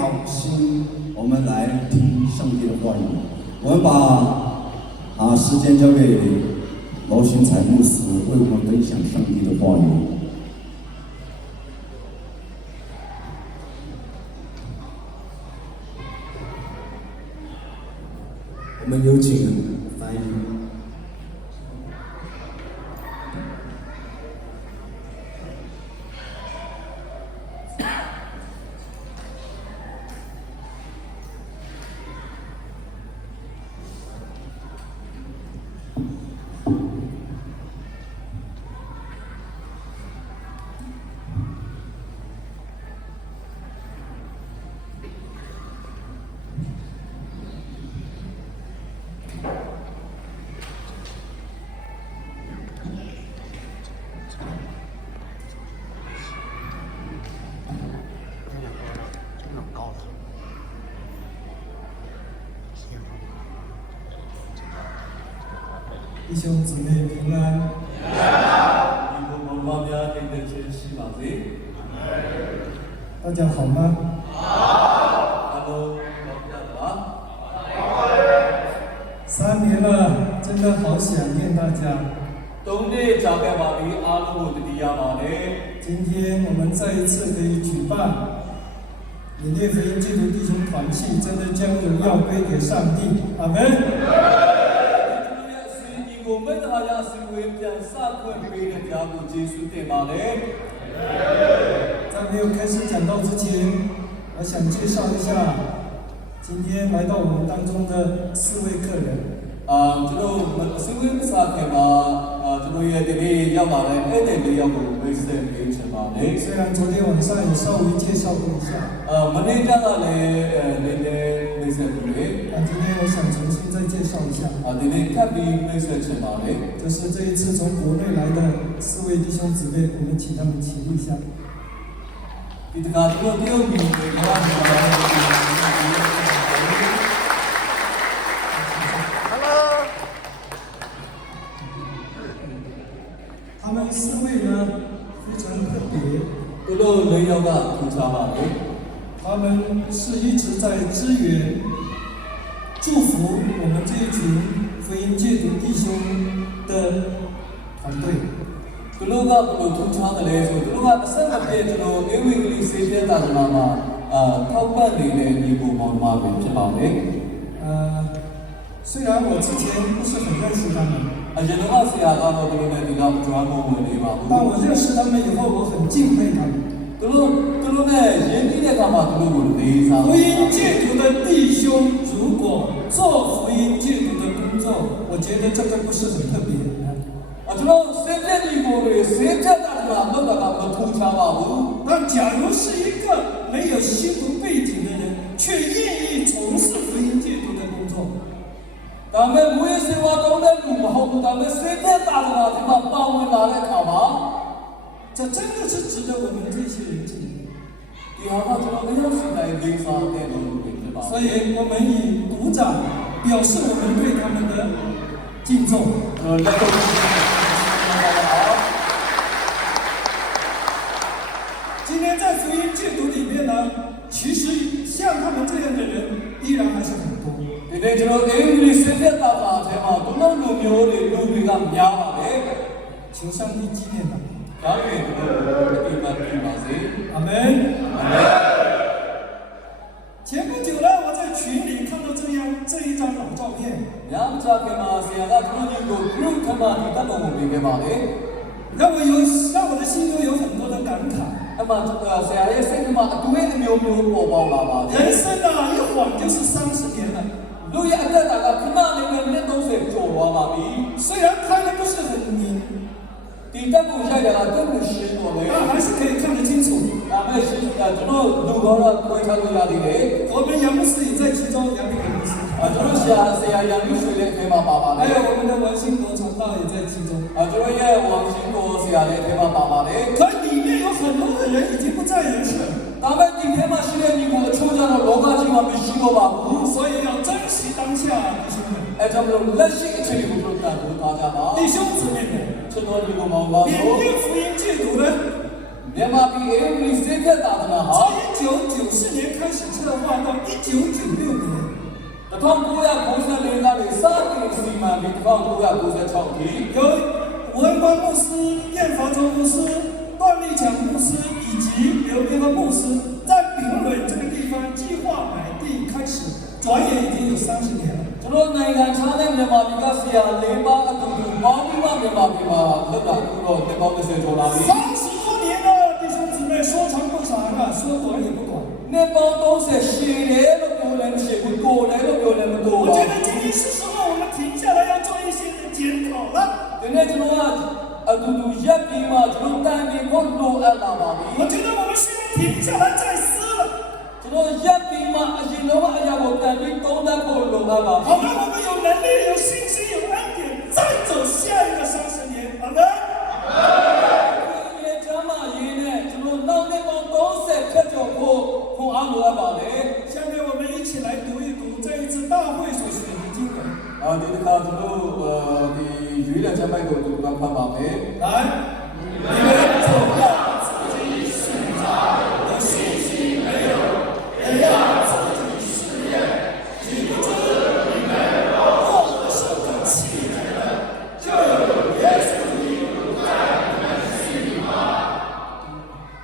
好心，我们来听上帝的话语。我们把时间交给罗新才牧师，为我们分享上帝的话语。我们有请翻译。弟兄姊妹平安。大家好吗？3年了，真的好想念大家。今天我们再一次可以举办以列福音基督弟兄团契，真的将荣耀归给上帝。阿门。在没有开始讲道之前，我想介绍一下今天来到我们当中的4位客人。虽然昨天晚上也稍微介绍过一下，但今天我想重新再介绍一下。就是这一次从国内来的4位弟兄姊妹，我们请他们起立一下。他们4位呢非常特别，他们是一直在支援、祝福我们这一群福音戒毒弟兄的团队。虽然我之前不是很认识他们，但我认识他们以后，我很敬佩他们。福音戒毒的弟兄，如果做福音戒毒的工作，我觉得这个不是很特别。但假如是一个没有吸毒背景的人，却愿意从事福音戒毒的工作，这真的是值得我们这些人敬佩。所以我们以鼓掌表示我们对他们的敬重。今天在福音戒毒里面呢，其实像他们这样的人依然还是很多。求上帝纪念他们。阿门。前不久呢，我在群里看到这一张老照片，让我的心中有很多的感慨。人生啊，一晃就是30年了。虽然拍的不是很明，但还是可以看得清楚。我们杨牧师也在其中，杨牧师。还有我们的王兴国传道也在其中。可里面有很多的人已经不在人世了。所以要珍惜当下，弟兄们。弟兄姊妹们，缅甸福音戒毒呢， မြန်မာပြည်အေဝီစေဖြတ်သာသနာဟာ 从1994年开始策划到1996年， 1994ကနေစတင်စီမံပြီး1996ထိ 由文官牧师、燕华州牧师、段立强牧师以及刘别的牧师在丙仑这个地方计划买地开始，转眼已经有30年了。 ကျွန်တော်နိုင်ငံခြားနဲ့မြန်မာပြည်ကဆရာ၄ပါးအတူတူပေါင်းပြီးမှမြန်မာပြည်မှာလောက်တာအခုတော့တင်ပေါင်း30ကျော်လာပြီ 30多年了，弟兄姊妹，说长不长啊，说短也不短。 နှစ်ပေါင်း30ရှည်တယ်လို့ပြောလည်းမရှိဘူးကိုယ်လည်းလို့ပြောလည်းမတိုး 我 ပါ 觉 ဘူး 得今天是时候我们停下来要做一些的检讨了。 ဒီနေ့ကျွန်တော်ကအတူတူရပ်ပြီးမှကျွန်တော်တိုင်ပြီးဖို့လိုအပ်လာပါပြီ 我觉得我们需要停下来再思了。 ကျွန်တော်ရပ်ပြီးမှအရင်တော့အရာကိုတန်ပြီးသုံးသပ်ဖို့လိုအပ်ပါပြီ 好让我们有能力、有信心、有恩典，再走下一个30年。好的。 ဒီကျမ်းမာရေးနဲ့ကျွန်တော်နောက်နှစ်ပေါင်း30ဖြတ်ကျော်ဖို့ခွန်အားလိုအပ်ပါတယ် 下面我们一起来读一读这一次大会所选的经文。 ဒီတစ်ခါကျွန်တော်ဒီရွေးတဲ့ချက်ပိုက်ကိုတူတူဖတ်ပါမယ် 来，你们总要自己寻找，有信心没有，也要自己试验，岂不知你们若不是个气人的，就有耶稣基督在你们心里吗？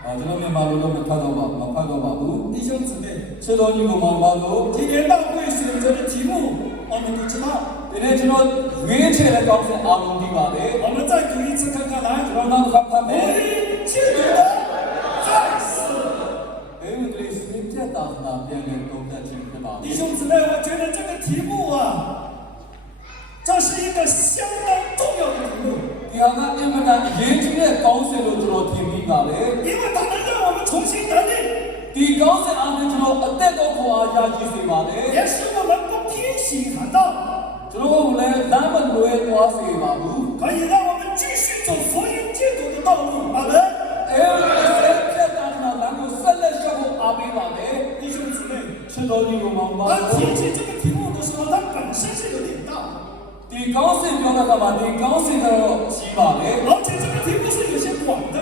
ကျွန်တော်မြန်မာလိုတော့မဖတ်တော့ပါဘူး 弟兄姊妹， ချစ်တော်ညီကောင်မောင်ပါလို့ 今年大会选择的题目，我们都知道。 ဒီနေ့ကျွန်တော်ရွေးချယ်တဲ့ကောင်းစဉ်အားလုံးဒီပါလေ 我们再读一次看看来。 ကျွန်တော်နောက်တစ်ခါဖတ် 福 မယ် 音基督的再世。 အင်္ဂလိပ်စနစ်ပြတာနာပြန်လည်သုံးသပ်ခြင်းဖြစ်ပါ 弟兄姊妹，我觉得这个题目啊，这是一个相当重要的题目， ဒီဟာကအင်မတန်အရေးကြီးတဲ့ကောင်းစဉ်လို့ကျွန်တော်ထင်မိပါလေ 因为它能让我们重新得力， ဒီကောင်းစဉ်အားဖြင့်ကျွန်တော်အသက်တော်ခွန်အားရရှိစေပါလေ 也使我们不偏行寒道， ကျွန်တော်လည်းလမ်းမလွဲသွားစေပါဘူး 可以让我们继续走福音戒毒的道路。阿门。 အဲလိုဆက်ပြတာနာလမ်းကိုဆက်လက်ရှောက်ဖို့အားပေးပါလေ 弟兄姊妹， ချစ်တော်ညီကောင်မောင်ပါ 当 လို့ 提起这个题目的时候，它本身是有点大， ဒီကောင်းစဉ်ပြောတဲ့အခါမှာဒီကောင်းစဉ်ကတော့ကြီးပါလေ 而且这个题目是有些广的，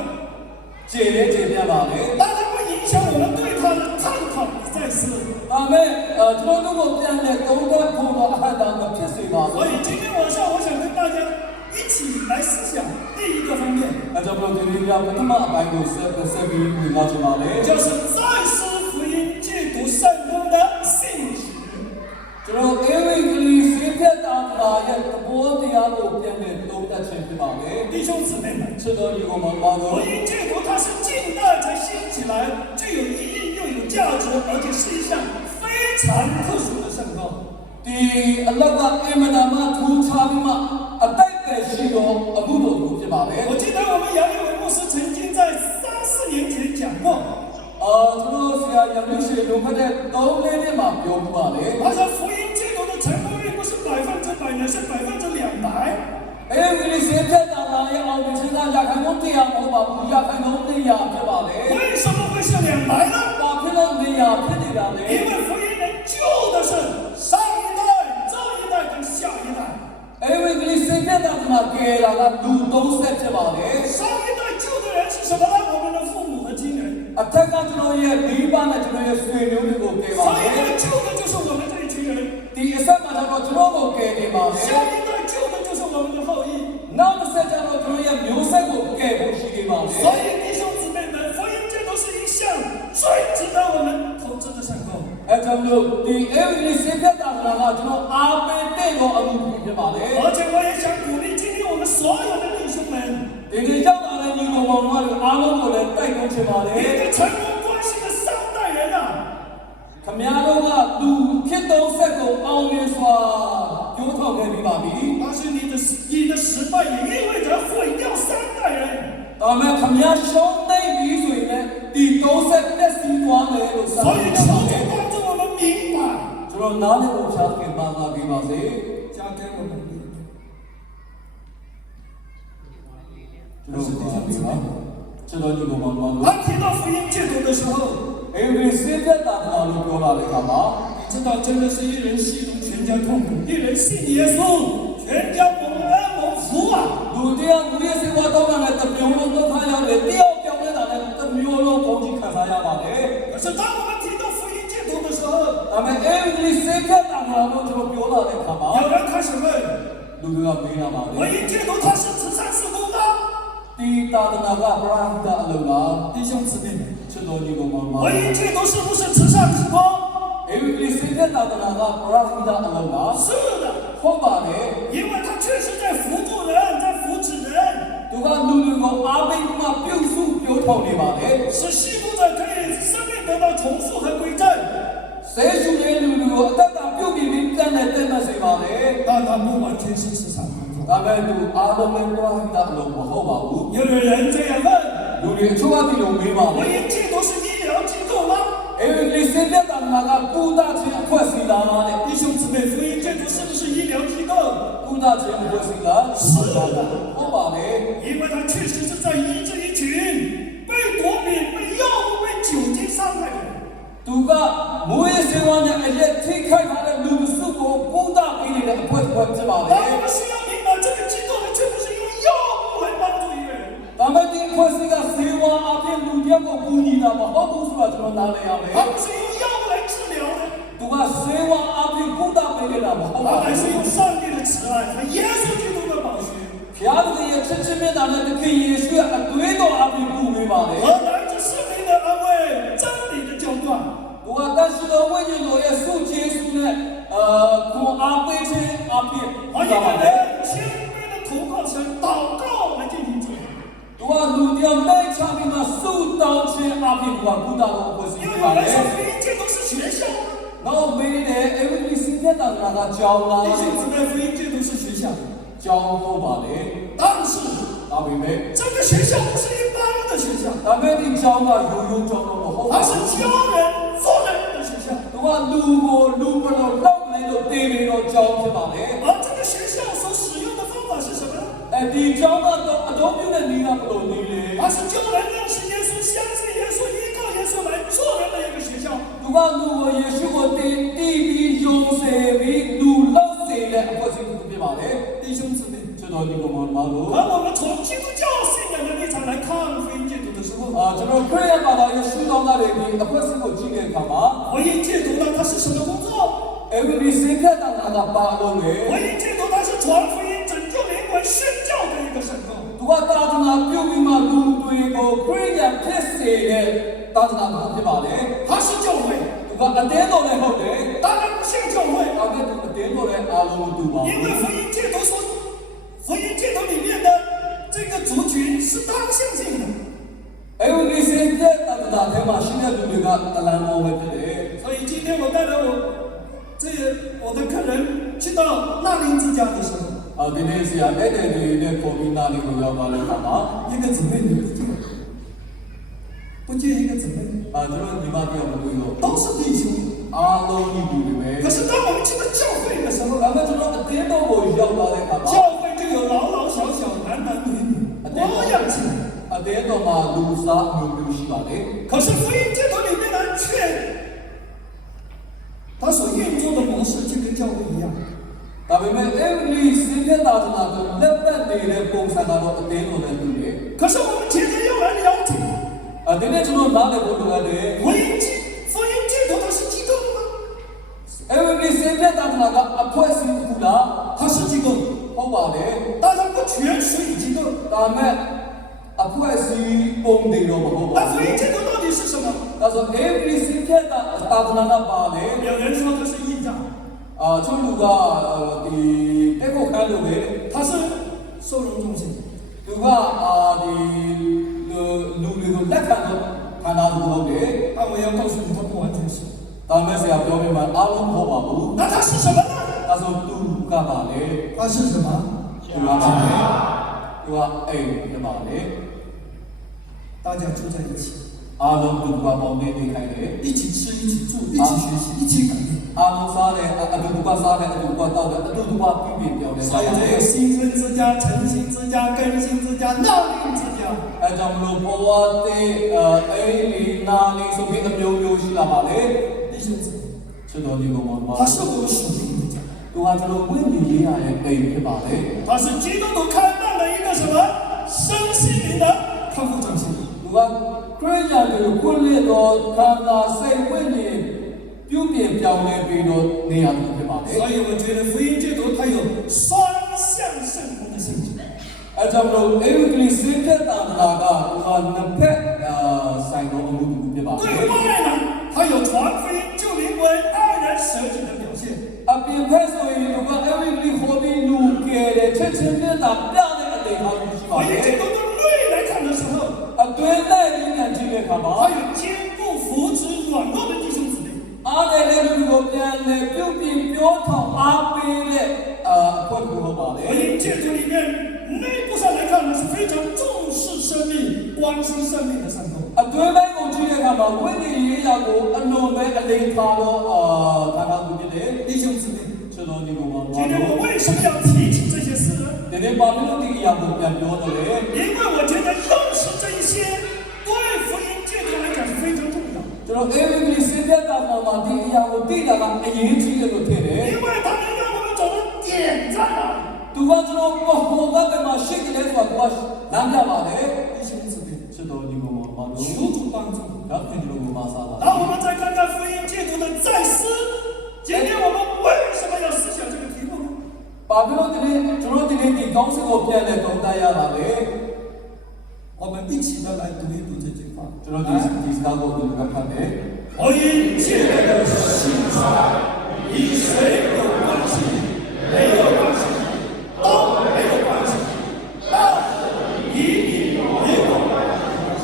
ကျေလေးကျေပြပါလေ 当然会影响我们对它的探讨再思。 ဒါမဲ့ကျွန်တော်တို့ကိုပြန်လဲသုံးသပ်ဖို့တော့အဟံတာမဖြစ်စေပါ 所 ဘူး 以今天晚上我想跟大家一起来思想第一个方面， အဲကြောင့်ဘုရားဒီနေ့ပထမအပိုင်းကိုဆက်ပြီးဝင်လာချင်ပါလေ 就是再思福音戒毒圣功的性质。 ကျွန်တော်အေဝံဂေလိစေဖြတ်တာရဲ့သဘောတရားကိုပြန်လဲသုံးသပ်ခြင်းဖြစ်ပါလေ 弟兄姊妹们， ချစ်တော်ညီကောင်မောင်ပါလို့ 福音戒毒它是近代才兴起来，具有意义又有价值，而且是一项非常特殊的圣功。 ဒီအလကအမနာမထူးခြားပြီးမှအတိုက်ပဲရှိတော့အခုတော့ဖြစ်ပါလေ 我记得我们杨立伟牧师曾经在3、4年前讲过， ကျွန်တော်ဆရာရမရှိလုံးဖက်တဲ့3နှစ်မှာပြောပြပါလေ 他说福音戒毒的成功率不是100%，而是200%。 အေဝံဂေလိစေဖြတ်တာရဲ့အောင်မြင်ခြင်းကရာခိုင်နှုန်း100မဟုတ်ပါဘူးရာခိုင်နှုန်း100ဖြစ်ပါလေ 为什么会是200呢？ ဘာဖြစ်လို့100ဖြစ်နေတာလဲ 因为福音能救的是上一代、这一代跟下一代。 အေဝံဂေလိစေဖြတ်တာမှာကဲလာကလူ30ဖြစ်ပါလေ 上一代救的人是什么呢？我们的父母和亲人。 အထက်ကကျွန်တော်ရဲ့မိဘနဲ့ကျွန်တော်ရဲ့ဆွေမျိုးတွေကိုကဲပါ 上 လေ 一代救的就是我们这一群人， ဒီအဆက်မှာတော့ကျွန်တော်ကိုကဲနေပါလေ 下一代救的就是我们的后裔。 နောက်တစ်ဆက်ကျတော့ကျွန်တော်ရဲ့မျိုးဆက်ကိုကဲဖို့ရှိနေပါလေ 所以弟兄姊妹们，福音这都是一项最值得我们投资的圣功。 အဲကြောင့်လို့ဒီအေဝံဂေလိစေဖြတ်တာကကျွန်တော်အားပေးတဲ့ကိုအမှုဖြစ်ပါလေ 而且我也想鼓励今天我们所有的弟兄们， ဒီနေ့ရောက်လာတဲ့ညီကောင်မောင်တို့အားလုံးကိုလည်းတိုက်တွန်းချင်ပါလေ 你的成功关系的3代人啊， ခမများတို့ကလူဖြစ်သုံးဆက်ကိုအောင်မြင်စွာပြောထောက်ခဲ့ပြီးပါပြီ 但是你的失败也意味着毁掉3代人。 ဒါမဲ့ခမများရှုံးနေပြီဆိုရင်လည်းဒီ30တက်စီသွားတယ်လို့ဆို 所以求主帮助我们明白， ကျွန်တော်နားလည်ဖို့ချားခင်ပါလာပြီးပါစေ 加给我们力量。 ကျွန်တော်ပါပြီပါကျွန်တော်ဒီကောင်မောင်တို့ 当提到福音戒毒的时候， အေဝံဂေလိစေဖြတ်တာလို့ပြောလာတဲ့အခါမှာ 你知道真的是一人吸毒全家痛苦，一人信耶稣全家蒙恩蒙福啊！ လူတရားမူရဲ့စေဝါတော့ကလည်းတပြုံလုံးဒုက္ခရောက်တယ်တယောက်ပြောင်းနေတာလည်းတ是当我们提到福音戒毒的时候， ဒါပေမဲ့အဲဒီစိတ်ဖြတ်တာကတော့ကျွန်တော်ပြောလာတဲ့အခါမှာ 有人开始问： လူတွေကမေးလာပါလေ 福音戒毒它是慈善事工吗？ ဒီတာဒနာကပရဟိတအလုပ်လား 弟兄姊妹们， ချစ်တော်ညီကောင်မ 福音戒毒是不是慈善事工？ အဲဒီစိတ်ဖြတ်တာဒနာကပရဟိတအလုပ်လား 是的， ဟုတ်ပါလေ 因为它确实在扶助人，在扶持人， သူကလူတွေကိုအားပေးမှပြုစုပြောထောင်နေပါလေ 使吸毒者可以生命得到重塑和归正。 ဆေးရှုတဲ့လူတွေကိုအတ္တပြုတ်ပြီးပြန်တဲ့တက်မစေပါလေ 但它不完全是慈善工作。 ဒါပေမဲ့သူအားလုံးလည်းပရဟိတအလုပ်မဟုတ်ပါဘူး 有人这样问： လူတွေအချို့အတိလို့မေးပါ 福 လေ 音戒毒是医疗机构吗？ အဲဒီစိတ်ဖြတ်တာဒနာကပူတာချင်းအဖွဲ့စီလားတဲ့ 弟兄姊妹，福音戒毒是不是医疗机构？ ပူတာချင်းအဖွဲ့စီလားဟုတ်ပါလေ 因为它确实是在医治一群被毒品、被药物、被酒精伤害的人。 သူကမိုးရေစေဝါနဲ့အရက်ထိခိုက်ထားတဲ့လူစုကိုပူတာပေးနေတဲ့အဖွဲ့ဖြစ်ပါလေ 但我们需要明白，这个机构呢，却不是用药物来帮助一个人， ဒါပေမဲ့ဒီအဖွဲ့စီကစေဝါအပြင်လူတယောက်ကိုကူညီတာမဟုတ်ဘူးဆိုတာကျွန်တော်နားလည်ရမယ် 它不是用药物来治疗的， သူကစေဝါအပြင်ပူတာပေးနေတာမဟုတ်ပါ 它乃是 ဘူး 用上帝的慈爱和耶稣基督的宝血， ဖျားသခင်ရဲ့ချစ်ချင်းမြတ်တာနဲ့တခင်ယေရှုရဲ့အသွေးတော်အပြင်ပူပေးပါလေ 和来自圣灵的安慰、真理的教断。 သူကတရှိတော်ဝိညာဉ်တော်ရဲ့ဆုကျေးဇူးနဲ့ခွန်အားပေးခြင်းအပြင် 而一 ပါ 个 ပါလေ 人谦卑的投靠神、祷告来进行治疗。 သူကလူတယောက်တိုက်ချပြီးမှဆုတောင်းခြင်းအပြင်ကပူတာကိုဖွဲ့စ 因 ည်း 为 ပါ 有 လေ 人说福音戒毒是学校， နောက်မေးတယ်အဲဒီစိတ်သက်တာကကြောင်းလာ 弟 တယ် 兄姊妹，福音戒毒是学校， ကြောင်းဟုတ်ပါလေ 但是 ဒါပေမဲ့ 这个学校不是一般的学校， ဒါပေမဲ့ဒီကြောင်းကရိုးရိုးကြောင်းတော့မဟုတ် 它 ပါ 是 ဘူး 教人做人的学校。 သူကလူကိုလူဘယ်လိုလုပ်လဲလို့သိပြီးတော့ကြောင်းဖြစ်ပါလေ 而这个学校所使用的方法是什么呢？ အဲဒီကြောင်းကတော့အတော်ပြုတဲ့နည်းကဘယ်လိုနည်းလဲ 它是教人认识耶稣、相信耶稣、依靠耶稣来做人的一个学校。 သူကလူကိုယေရှုကိုတည်ပြီးယုံစေပြီးလူလောက်စေတဲ့အဖွဲ့အစည်းတစ်ခုဖြစ်ပါလေ 弟兄姊妹， ကျွန်တော်ဒီကောင်မတို့ 而我们从基督教信仰的立场来看福音戒毒的时候， ကျွန်တော်ခရစ်ယာန်ဘာသာရဲ့ရှုထောင့်ကနေဒီအဖွဲ့အစည်းကိုကြည့်တဲ့အခါမှာ 福音戒毒呢，它是什么工作？ every single တန်တာကပါလို့လေ 福音戒毒它是传福音、拯救灵魂、宣教的一个神工。 သူကတာသနာပြုပြီးမှလူတွေကိုခရစ်ယာန်ဖြစ်စေတဲ့တာသနာကိုဖြစ်ပါလေ 它是教会， သူကအတင်းတော်လည်းဟုတ်တယ် 当然不像教会， ဒါပေမဲ့သူအတင်းတော်လည်းအားလုံးမတူပါ 因 ဘူး 为福音戒毒里面的这个族群是当性性的， every single တာသနာထဲမှာရှိတဲ့လူတွေကတလန်တော်ပဲဖြစ်တယ် 所以今天我带着我的客人去到纳林之家的时候， ဒီနေ့ဆရာအဲ့တဲ့တွေနဲ့ပေါ်ပြီးနားလေးကိုရောက်ပါလေခါမှာ 一个姊妹你不见，不见一个姊妹， ကျွန်တော်ညီမတယောက်မတွေ့တော့ 都是弟兄。 အားလုံးညီတူတွေပဲ 可是当我们去到教会的时候， ဒါပေမဲ့ကျွန်တော်အတင်းတော်ကိုရောက်လာတဲ့အခါမှာ 教会就有老老小小、男男女女，多样性。 အတင်းတော်မှာလူစားမျိုးမျိုးရှိပါလေ 可是福音戒毒里面呢，却它所运作的模式就跟教会一样。 ဒါပေမဲ့ every single တာသနာကိုလက်ပတ်နေတဲ့ပုံစံကတော့အတင်းတော်နဲ့တူတယ် 可是我们接着要来了解， ဒီနေ့ကျွန်တော်နားလည်ဖို့လိုတယ် 福音戒毒它是机构吗？ every single တာသနာကအဖွဲစည်းကူလား 它是机构， ဟုတ်ပါလေ 当然不全属于机构。 ဒါပေမဲ့အဖွဲစည်းပုံတွေတော့မဟုတ်ပါ 那福 ဘူး 音戒毒到底是什么？ ဒါဆို every single တာသနာကပါလေ 有人说它是印章， ကျွန်တော်ကဒီတက်ဖို့ခန်းလို့ပဲ 它是收容中心。 သူကဒီလူတွေကိုလက်ခံတော့ခန္ဓာကိုယ်ဟုတ်တယ် 但我要告诉你，它不完全是。 ဒါမဲ့ဆရာပြောပြမှာအားလုံးမဟုတ်ပါဘူး 那它是什么呢？ ဒါဆိုသူကပါလေ 它是什么？ သူကပါလေသူကအိမ်ပြပါလေ 大家住在一起， အားလုံးသူကပေါင်းနေနေခိုင်းတယ် 一起吃，一起住，一起学习，一起改变。 အားလုံးစားတယ်အတူတူကစားတယ်အတူတူကတောက်တယ်အတူတူကပြပြပြောင်းတယ် 所以这有新生之家、诚心之家、更新之家、闹灵之家。 အဲကြောင့်မလို့ဘောဝတဲ့အိမ်လီနာလီဆိုပြီးအမျိုးမျိုးရှိလာပါလေ 弟兄姊妹， ချစ်တော်ဒီကောင်မှာ 它是我们属灵的家， သူကကျွန်တော်ဝိညာဉ်ရေးရတဲ့အိမ်ဖြစ်ပါလေ 它是基督徒开办了一个什么身心灵的康复中心。 သူက ကခရစ်ယာန်တွေကိုခွင့်လစ်သောခန္ဓာစိတ်ဝိညာဉ်ပြုပြင်ပြောင်းလဲပြီးတော့နေရာမျိုးဖြစ်ပါတယ် 所以我觉得福音戒毒它有双向圣公的性质。 အဲကြောင့်မလို့အေဝံဂေလိစင်တဲ့တာနာကနှစ်ဖက်ဆိုင်တော်အမှုတူဖြစ်ပါတ 对 ယ် 外呢，它有传福音救灵魂、爱人舍己的表现。 အပြင်ဖက်ဆိုရင်ဒီကအေဝံဂေလိဟောပြီးလူကဲတဲ့ချက်ချင်းပြတာပြတဲ့အတိတ်ဟာရှိပါ 福 တ 音 ယ် 戒毒的类来看的时候， အတွင်းနဲ့ဉာဏ်ကြည့်တဲ့အခါမှာ 它有坚固扶持软弱的弟兄姊妹。 အားတဲ့လူကိုပြန်လဲပြုတ်ပြင်ပြောထောင်အားပေးတဲ့အဖွဲ့ကိုဟောပါလေ 福音戒毒里面内部上来看呢，是非常重视生命、关心生命的善功。 အတွင်းပိုင်းကိုကြည့်တဲ့အခါမှာဝိညာဉ်ရေးရာကိုအလွန်ပဲအလေးထားတော့ဌာနသူဖြစ်တဲ့ 弟兄姊妹， ကျွန်တော်ဒီကောင်မှာ 今天我为什么要提起这些事呢？ ဒီနေ့ပါလို့ဒီအရာကိုပြန်ပြောတယ်လေ 因为我觉得认识这一些对福音戒毒来讲是非常重要， ကျွန်တော်အေဝံဂေလိစင်တဲ့တာမှာဒီအရာကိုသိတာကအရေးကြီးတယ်လို့ထင်တယ် 因为它能让我们找到点在哪里。 သူကကျွန်တော်ဘောကပဲမှာရှိတယ်ဆိုတာကလမ်းပြပါတယ် 弟兄姊妹， ကျွန်တော်ဒီကောင်မှာပါလို့ 求主帮助。 ဒါပြင်ကျွန်တော်ကိုမစားပါ 然后我们再看看福音戒毒的再思，今天我们为什么要思想这个题目呢？ ပါလို့ဒီနေ့ကျွန်တော်ဒီနေ့ဒီကောင်းစကိုပြန်လဲတုံးတရပါလေ 我们一起的来读一读这句话。 ကျွန်တော်ဒီစကားကိုဒီကဖတ်တယ် 福音戒的心态与谁有关系？没有关系，都没有关系，但与你有关系。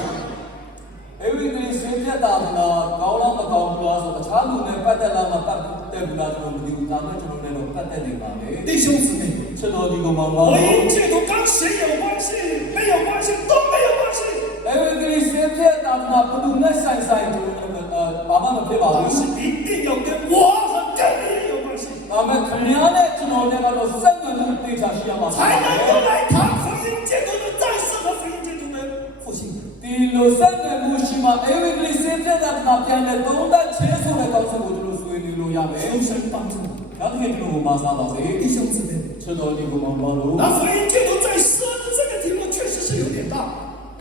အေဝံဂေလိစင်တဲ့တာမှာကောင်းလားမကောင်းဘူးလားဆိုတခြားလူနဲ့ပတ်သက်လားမပတ်သက်ဘူးလားကျွန်တော်မသိဘူးဒါမှကျွန်တော်လည်းတော့ပတ်သက်နေပါလေ 弟兄姊妹， ကျွန်တော်ဒီကောင်မှာ 福音戒毒跟谁有关系？没有关系，都没有关系。 အေဝံဂေလိစင်တဲ့တာမှာဘယ်သူနဲ့ဆိုင်ဆိုင်ကျွန်တော်ဘာမှမဖြစ်ပါ 但 ဘူး 是一定要跟我和跟你有关系， ဒါပေမဲ့ခင်ဗျားနဲ့ကျွန်တော်နဲ့ကတော့စက်ငွေမှုတေချာရှိရမှာ 才能够来谈福音戒毒的再生和福音戒毒的复兴。 ဒီလိုစက်ငွေမှုရှိမှအေဝံဂေလိစင်တဲ့တာမှာပြန်လဲသုံးသပ်ချင်းဆိုတဲ့ကောင်းစကိုကျွန်တော်ဆွေးနွေးလို့ရမယ် 求神帮助我， ဒါတကယ်ကျွန်တော်ကိုမစားပါစေ 弟兄姊妹。 ကျွန်တော်ဒီကောင်မှာလို့ 那福音戒毒再生这个题目确实是有点大，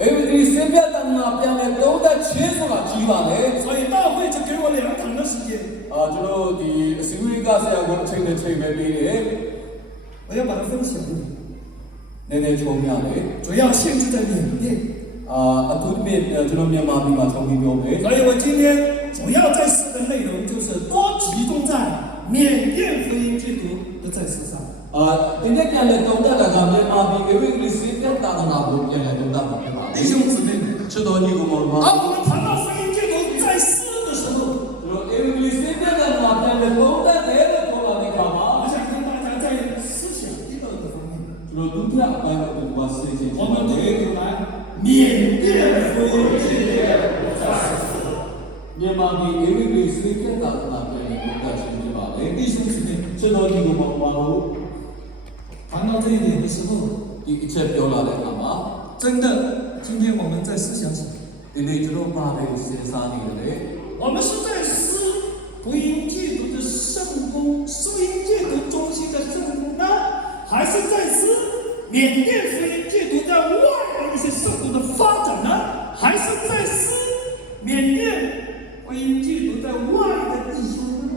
အေဝံဂေလိစင်တဲ့တာမှာပြန်လဲသုံးသပ်ချင်းဆိုတာကြီးပါလေ 所以大会就给我2堂的时间， ကျွန်တော်ဒီအစည်းအဝေးကဆရာကိုအချိန်နဲ့ချိန်ပဲပေးတယ် 我要把它分享给你， နည်းနည်းချုံရတယ် 主要限制在缅甸。 အထူးသဖြင့်ကျွန်တော်မြန်မာပြည်မှာချုံပြီးပြောမယ် 所以我今天主要在试的内容就是多集中在缅甸福音戒毒的在事上。 ဒီနေ့ပြန်လဲတုံးတက်တာကမြန်မာပြည်အေဝံဂေလိစင်တဲ့တာနာကိုပြန်လဲတုံးတက်မှာဖြစ်ပါ 弟兄姊妹， ကျွန်တော်ညီကောင်မှာ 当我们谈到福音戒毒在试的时候， ကျွန်တော်အေဝံဂေလိစင်တဲ့တာမှာပြန်လဲတုံးတက်တယ်လို့ပြောတာဒီခါမှာ 我想跟大家在思想第2个方面， ကျွန်တော်ဒုတိယအပိုင်းကိုပါစေချင် 我们都可以来缅甸福音戒毒在事。 မြန်မာပြည်အေဝံဂေလိစင်တဲ့တာနာပြန်လဲတုံးတက်ခြင်းဖြစ်ပါလေ 弟兄姊妹， ကျွန်တော်ညီကောင်မှာလို့ 谈到这一点的时候， ဒီအချက်ပြောလာတဲ့အခါမှာ 真的，今天我们在思想什么？ ဒီနေ့ကျွန်တော်ပါတယ်စဉ်းစားနေတယ် 我们是在思福音戒毒的圣功，福音戒毒中心的圣功呢，还是在思缅甸福音戒毒在外的一些圣功的发展呢？还是在思缅甸福音戒毒在外的弟兄呢？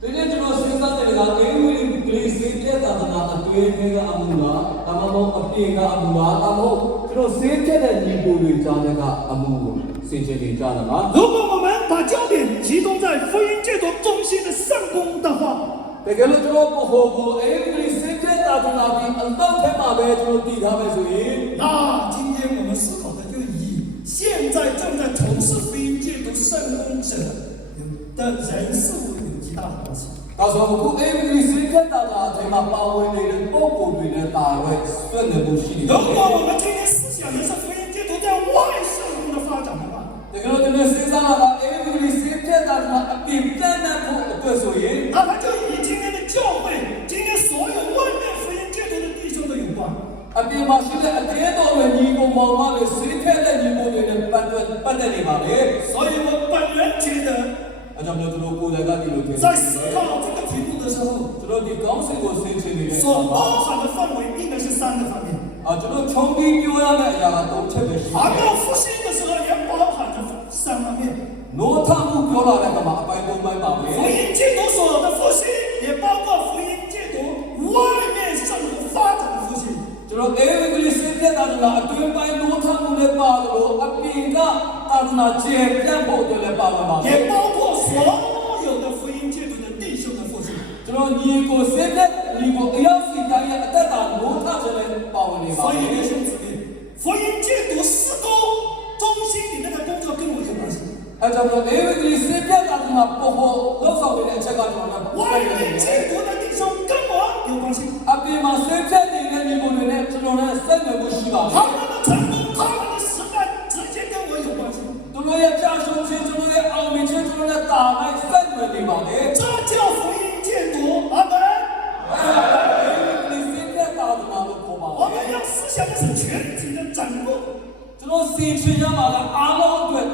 ဒီနေ့ကျွန်တော်စဉ်းစားတယ်ကအေဝံဂေလိစင်တဲ့တာနာအတွင်းထဲကအမှုလားဒါမှမဟုတ်အပြင်ကအမှုလားဒါမှမဟုတ်ကျွန်တော်စင်တဲ့ညီကိုတွေကြားတဲ့ကအမှုကိုစင်ကြယ်နေကြတာလား 如果我们把焦点集中在福音戒毒中心的圣功的话， တကယ်လို့ကျွန်တော်ဘဟုကိုအေဝံဂေလိစင်တဲ့တာနာပြီးအလောက်ထဲမှာပဲကျွန်တော်တည်ထားမယ်ဆိုရင် 那今天我们思考的就以现在正在从事福音戒毒圣功者的人事物有极大的关系。 ဒါဆိုအခုအေဝံဂေလိစင်တဲ့တာနာအချိန်မှာပါဝင်နေတဲ့ပုံပုံတွေနဲ့တာရွယ်ဆွေးနွေးမှုရှိနေတ 如 ယ် 果我们今天思想的是福音戒毒在外圣功的发展的话， တကယ်လို့ကျွန်တော်စဉ်းစားတာအေဝံဂေလိစင်တဲ့တာနာအပြင်ပြန့်နှံ့ဖို့အတွက်ဆိုရင် 那它就与今天的教会、今天所有外面福音戒毒的弟兄都有关。 အပြင်မှာရှိတဲ့အတေးတော်တွေညီကိုမောင်မတွေစင်တဲ့ညီကိုတွေနဲ့ပတ်သက်နေပါလေ 所以我本人觉得， အကြောင်းမျိုးတို့ကိုယ်တိုင်ကဒီလိုထင် 在思考这个题目的时候， ကျွန်တော်ဒီကောင်းစဉ်ကိုဆင်ခြင်နေတဲ့ 所包含的范围应该是3个方面。 ကျွန်တော်ချုံပြီးပြောရတဲ့အရာက၃ချက်ပဲရှိ 谈 တယ် 到复兴的时候， နိုးထမှုပြောလာတဲ့ကမှာအပိုင်း၃ပိုင်းပါပဲ 福音戒毒所的复兴，也包括福音戒毒外面生活发展的复兴。 ကျွန်တော်အေဝံဂေလိစပြတာကအတွင်းပိုင်းနိုးထမှုလည်းပါတယ်လို့အပြင်ကသာသနာကျေပြန့်ဖို့အတွက်လည်းပါဝင်ပါမယ် 也包括所有的福音戒毒的弟兄的复兴。 ကျွန်တော်ညီကိုစပြညီကိုအရောက်စီတိုင်းရဲ့အသက်တာနိုးထခြင်းလည်းပါဝင်နေပါ 所以 တယ် 弟兄姊妹，福音戒毒施工中心里面的工作跟我有关系。 အဲကြောင့်မို့အေဝံဂေလိစပြတာကမှာပေါ်ပေါ်လောက်ဆောင်နေတဲ့အချက်ကကျွန်တော်တို့ 外面戒毒的弟兄跟我有关系， အပြင်မှာစပြနေတဲ့ညီကိုတွေနဲ့ကျွန်တော်လည်းဆက်နွယ်မှုရှိပါတ 他 ယ် 们的成功、他们的失败，直接跟我有关系。 သူတို့ရဲ့ကြာရှုံးခြင်းသူတို့ရဲ့အောင်မြင်ခြင်းသူတို့ရဲ့တာလိုက်ဆက်နွယ်နေပါလေ 这叫福音戒毒，阿门。 ဒီစိတ်သက်သာသနာလို့ခေါ်ပါ 我们要思想的是全体的整个， ကျွန်တော်စီချင်ရမှာကအားလုံးအတွက်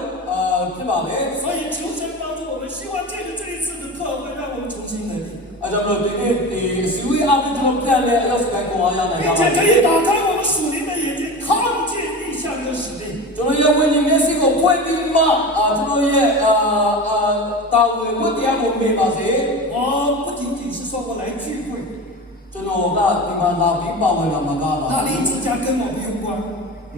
ဖြစ်ပါလေ 所以求神帮助我们，希望借着这一次的课会，让我们重新得力， အဲကြောင့်လို့ဒီနေ့ဒီစီဝီအားဖြင့်ကျွန်တော်ပြန်လဲအရောက်စကိုင်းကိုအားရနိုင် 并 တာ 且 ပါ 可以打开我们属灵的眼睛，看见异象的使命。 ကျွန်တော်ရဲ့ဝိညာဉ်မျက်စိကိုဖွင့်ပြီးမှကျွန်တော်ရဲ့တာဝန်ကိုတရားကိုမြင်ပါစေ 我不仅仅是说我来聚会， ကျွန်တော်ကဒီမှာလာပြီးပါဝင်လာမှာကပါ 那里之家跟我没有关，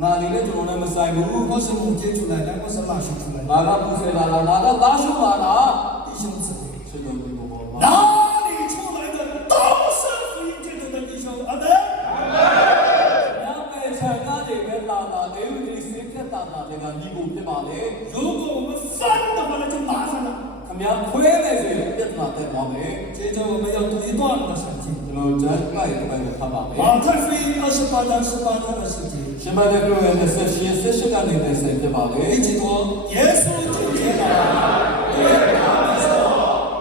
ငါလေးနဲ့ကျွန်တော်နဲ့မဆိုင်ဘူး 我是母接出来的，我是拉出出来的。 ငါကပူဆွေလာတာငါကသားရှုလာတာ 弟兄姊妹， ချစ်တော်သူကိုပေါ်ပါ 哪里出来的都是福音戒毒的弟兄，阿门。 ညမဲ့ခြံကားတွေပဲလာတာလေဒီစိတ်သက်သာတာတွေကညီကိုဖြစ်ပါလေ 如果我们翻的话，那就麻烦了。 ခမခွဲနေစေပြဿနာတက်ပါမယ် 接着我们要读一段的圣经， ကျွန်တော်ဂျတ်ကရဲ့ဘက်ကိုဖတ်ပါမယ် 马太福音28章18到20节。 ရှင်မတဲ့ပြောရဲ့ဆက်ရှင်ဆက်ရှိကနေတဲ့ဆက်ဖြစ်ပါလေ 一起读，耶稣就接来，对他们说：“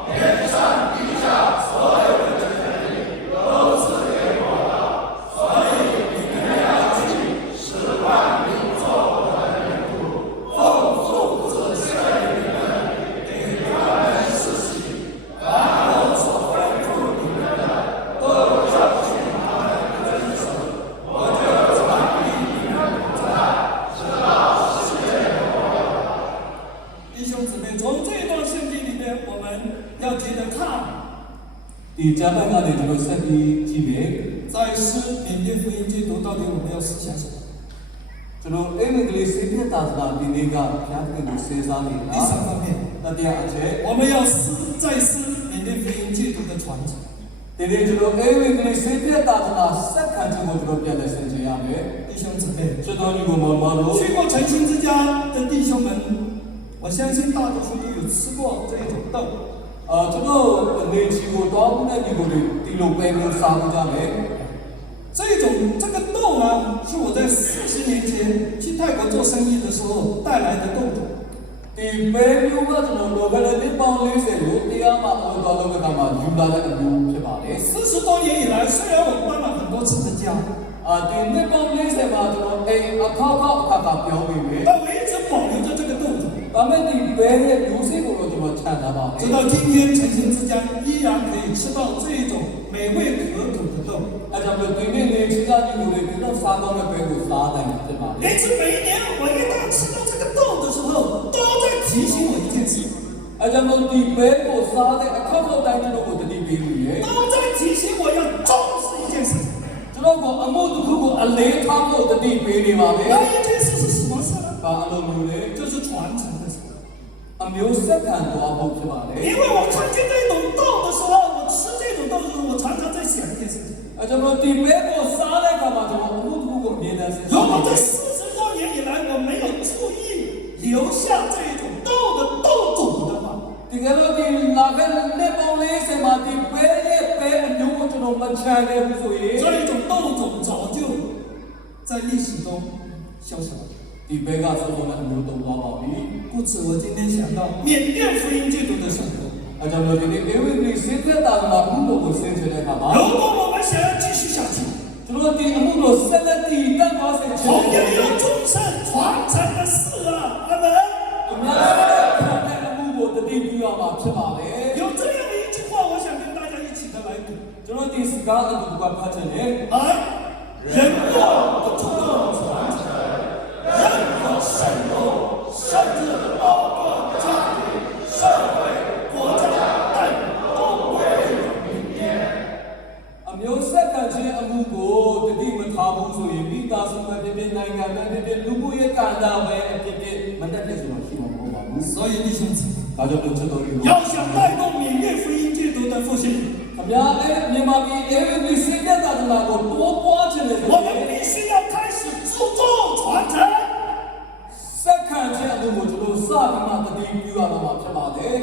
天上地下所有的权利都是给我的，所以你们要去，使万民作我的门徒，奉父子圣灵的名，给他们施洗，凡我所吩咐你们的，都教训他们遵守。我就传递你们在，直到世界末了。”弟兄姊妹，从这段圣经里面，我们要接着看， ဒီဂျပန်ကနေကျွန်တော်ဆက်ပြီးကြည့်မယ် 在诗缅甸福音戒毒到底我们要思想什么？ ကျွန်တော်အင်္ဂလိပ်စိတ်သက်သာတာဒီနေ့ကဘုရားသခင်ကိုစဉ်းစားနေ 第 တာ 三方面， တတရားအချက် 我们要再思缅甸福音戒毒的传承。 ဒီနေ့ကျွန်တော်အင်္ဂလိပ်စိတ်သက်သာတာစက္ကန့်ချင်းကိုကျွန်တော်ပြန်လဲဆင်ခြင်ရမယ် 弟兄姊妹， ချစ်တော်ညီကိုမောင်မတို့ 去过诚心之家的弟兄们，我相信大多数都有吃过这种豆。 ကျွန်တော်အနေချီကိုတောင်းတဲ့ညီကိုတွေဒီလိုပဲမျိုးစားကြမယ် 这个豆呢，是我在40年前去泰国做生意的时候带来的豆种。 ဒီပဲမျိုးကကျွန်တော်လောကနဲ့ဒီပေါင်း40ကိုတရားမှာအော်တော်လောကကမှာယူလာတဲ့အမျိုးဖြစ်ပါလေ 40多年以来，虽然我搬了很多次的家， ဒီနှစ်ပေါင်း40မှာကျွန်တော်အိမ်အခါပြောင်းပြီးပြီ 但我一直保留着这个豆种。 ဒါမဲ့ဒီပဲရဲ့မျိုးစိကိုတော့ကျွန်တော်ခြံထားပါမယ် 直到今天，诚心之家依然可以吃到这种美味可口的豆。 အဲကြောင့်ဒီနေ့နေချစ်ကြညီကိုတွေကတော့စားတော့တဲ့ပဲကိုစားတယ်ဖြစ်ပါလေ 因此，每一年我一旦吃到这个豆的时候，都在提醒我一件事， အဲကြောင့်ဒီပဲကိုစားတဲ့အခါတိုင်းကျွန်တော်ကိုတတိပေးလို့ရေ 都在提醒我要重视一件事。 ကျွန်တော်ကအမှုတစ်ခုကိုအလေးထားဖို့တတိပေးနေပါလေ 那一件事是什么事呢？ ဘာအလိုမျိုးလဲ 就是传承的事。 အမျိုးဆက်ခံသွားဖို့ဖြစ်ပါလေ 因为我看见这种豆的时候，我吃这种豆的时候，我常常在想一件事情： အဲကြောင့်ဒီပဲကိုစားတဲ့အခါမှာကျွန်တော်အမှုတစ်ခုကိုအမြဲတမ်းစဉ်း 如 စား 果 ပါ 在 တယ် 40多年以来我没有注意留下这种豆的豆种的话， ဒီကနေ့ဒီလာခဲ့တဲ့ပုံလေးစမှာဒီပဲရဲ့ပဲအမျိုးကိုကျွန်တော်မချမ်းခဲ့ဘူးဆိုရင် 这种豆种早就在历史中消失了。 ဒီပဲကစောစောနဲ့အမျိုးတော့သွားပါပြီ 故此，我今天想到缅甸福音戒毒的生活。 အဲကြောင့်ဒီနေ့အေဝံဂေလိစိတ်သက်သာတာဘုလို့ကိုဆင်ခြင်တဲ့အခါမှာ 如果我们想要继续下去， ကျွန်တော်ဒီအမှုကိုဆက်လက်တည်တတ်သွားစေချင် 同 တယ် 样有终身传承的事啊，阿门。 အများကြီးတဲ့အမှုကိုတတိပြုရမှာဖြစ်ပါလေ 有这样的一句话，我想跟大家一起的来读： ကျွန်တော်ဒီစကားအတူတူကဖတ်ချင်တယ် 来，人若不主动传承，任何神农甚至包括家庭များမြန်မာပြည်အေဝံဂေလိစင်ပြသာသနာကိုတိုးပွားခြင်းနဲ့ဆို 我 ရင် 们必须要开始注重传承。 စက္ကန့်ချင်းအမှုကိုကျွန်တော်စပြီးမှတတိပြုရတော့မှာဖြစ်ပါတယ်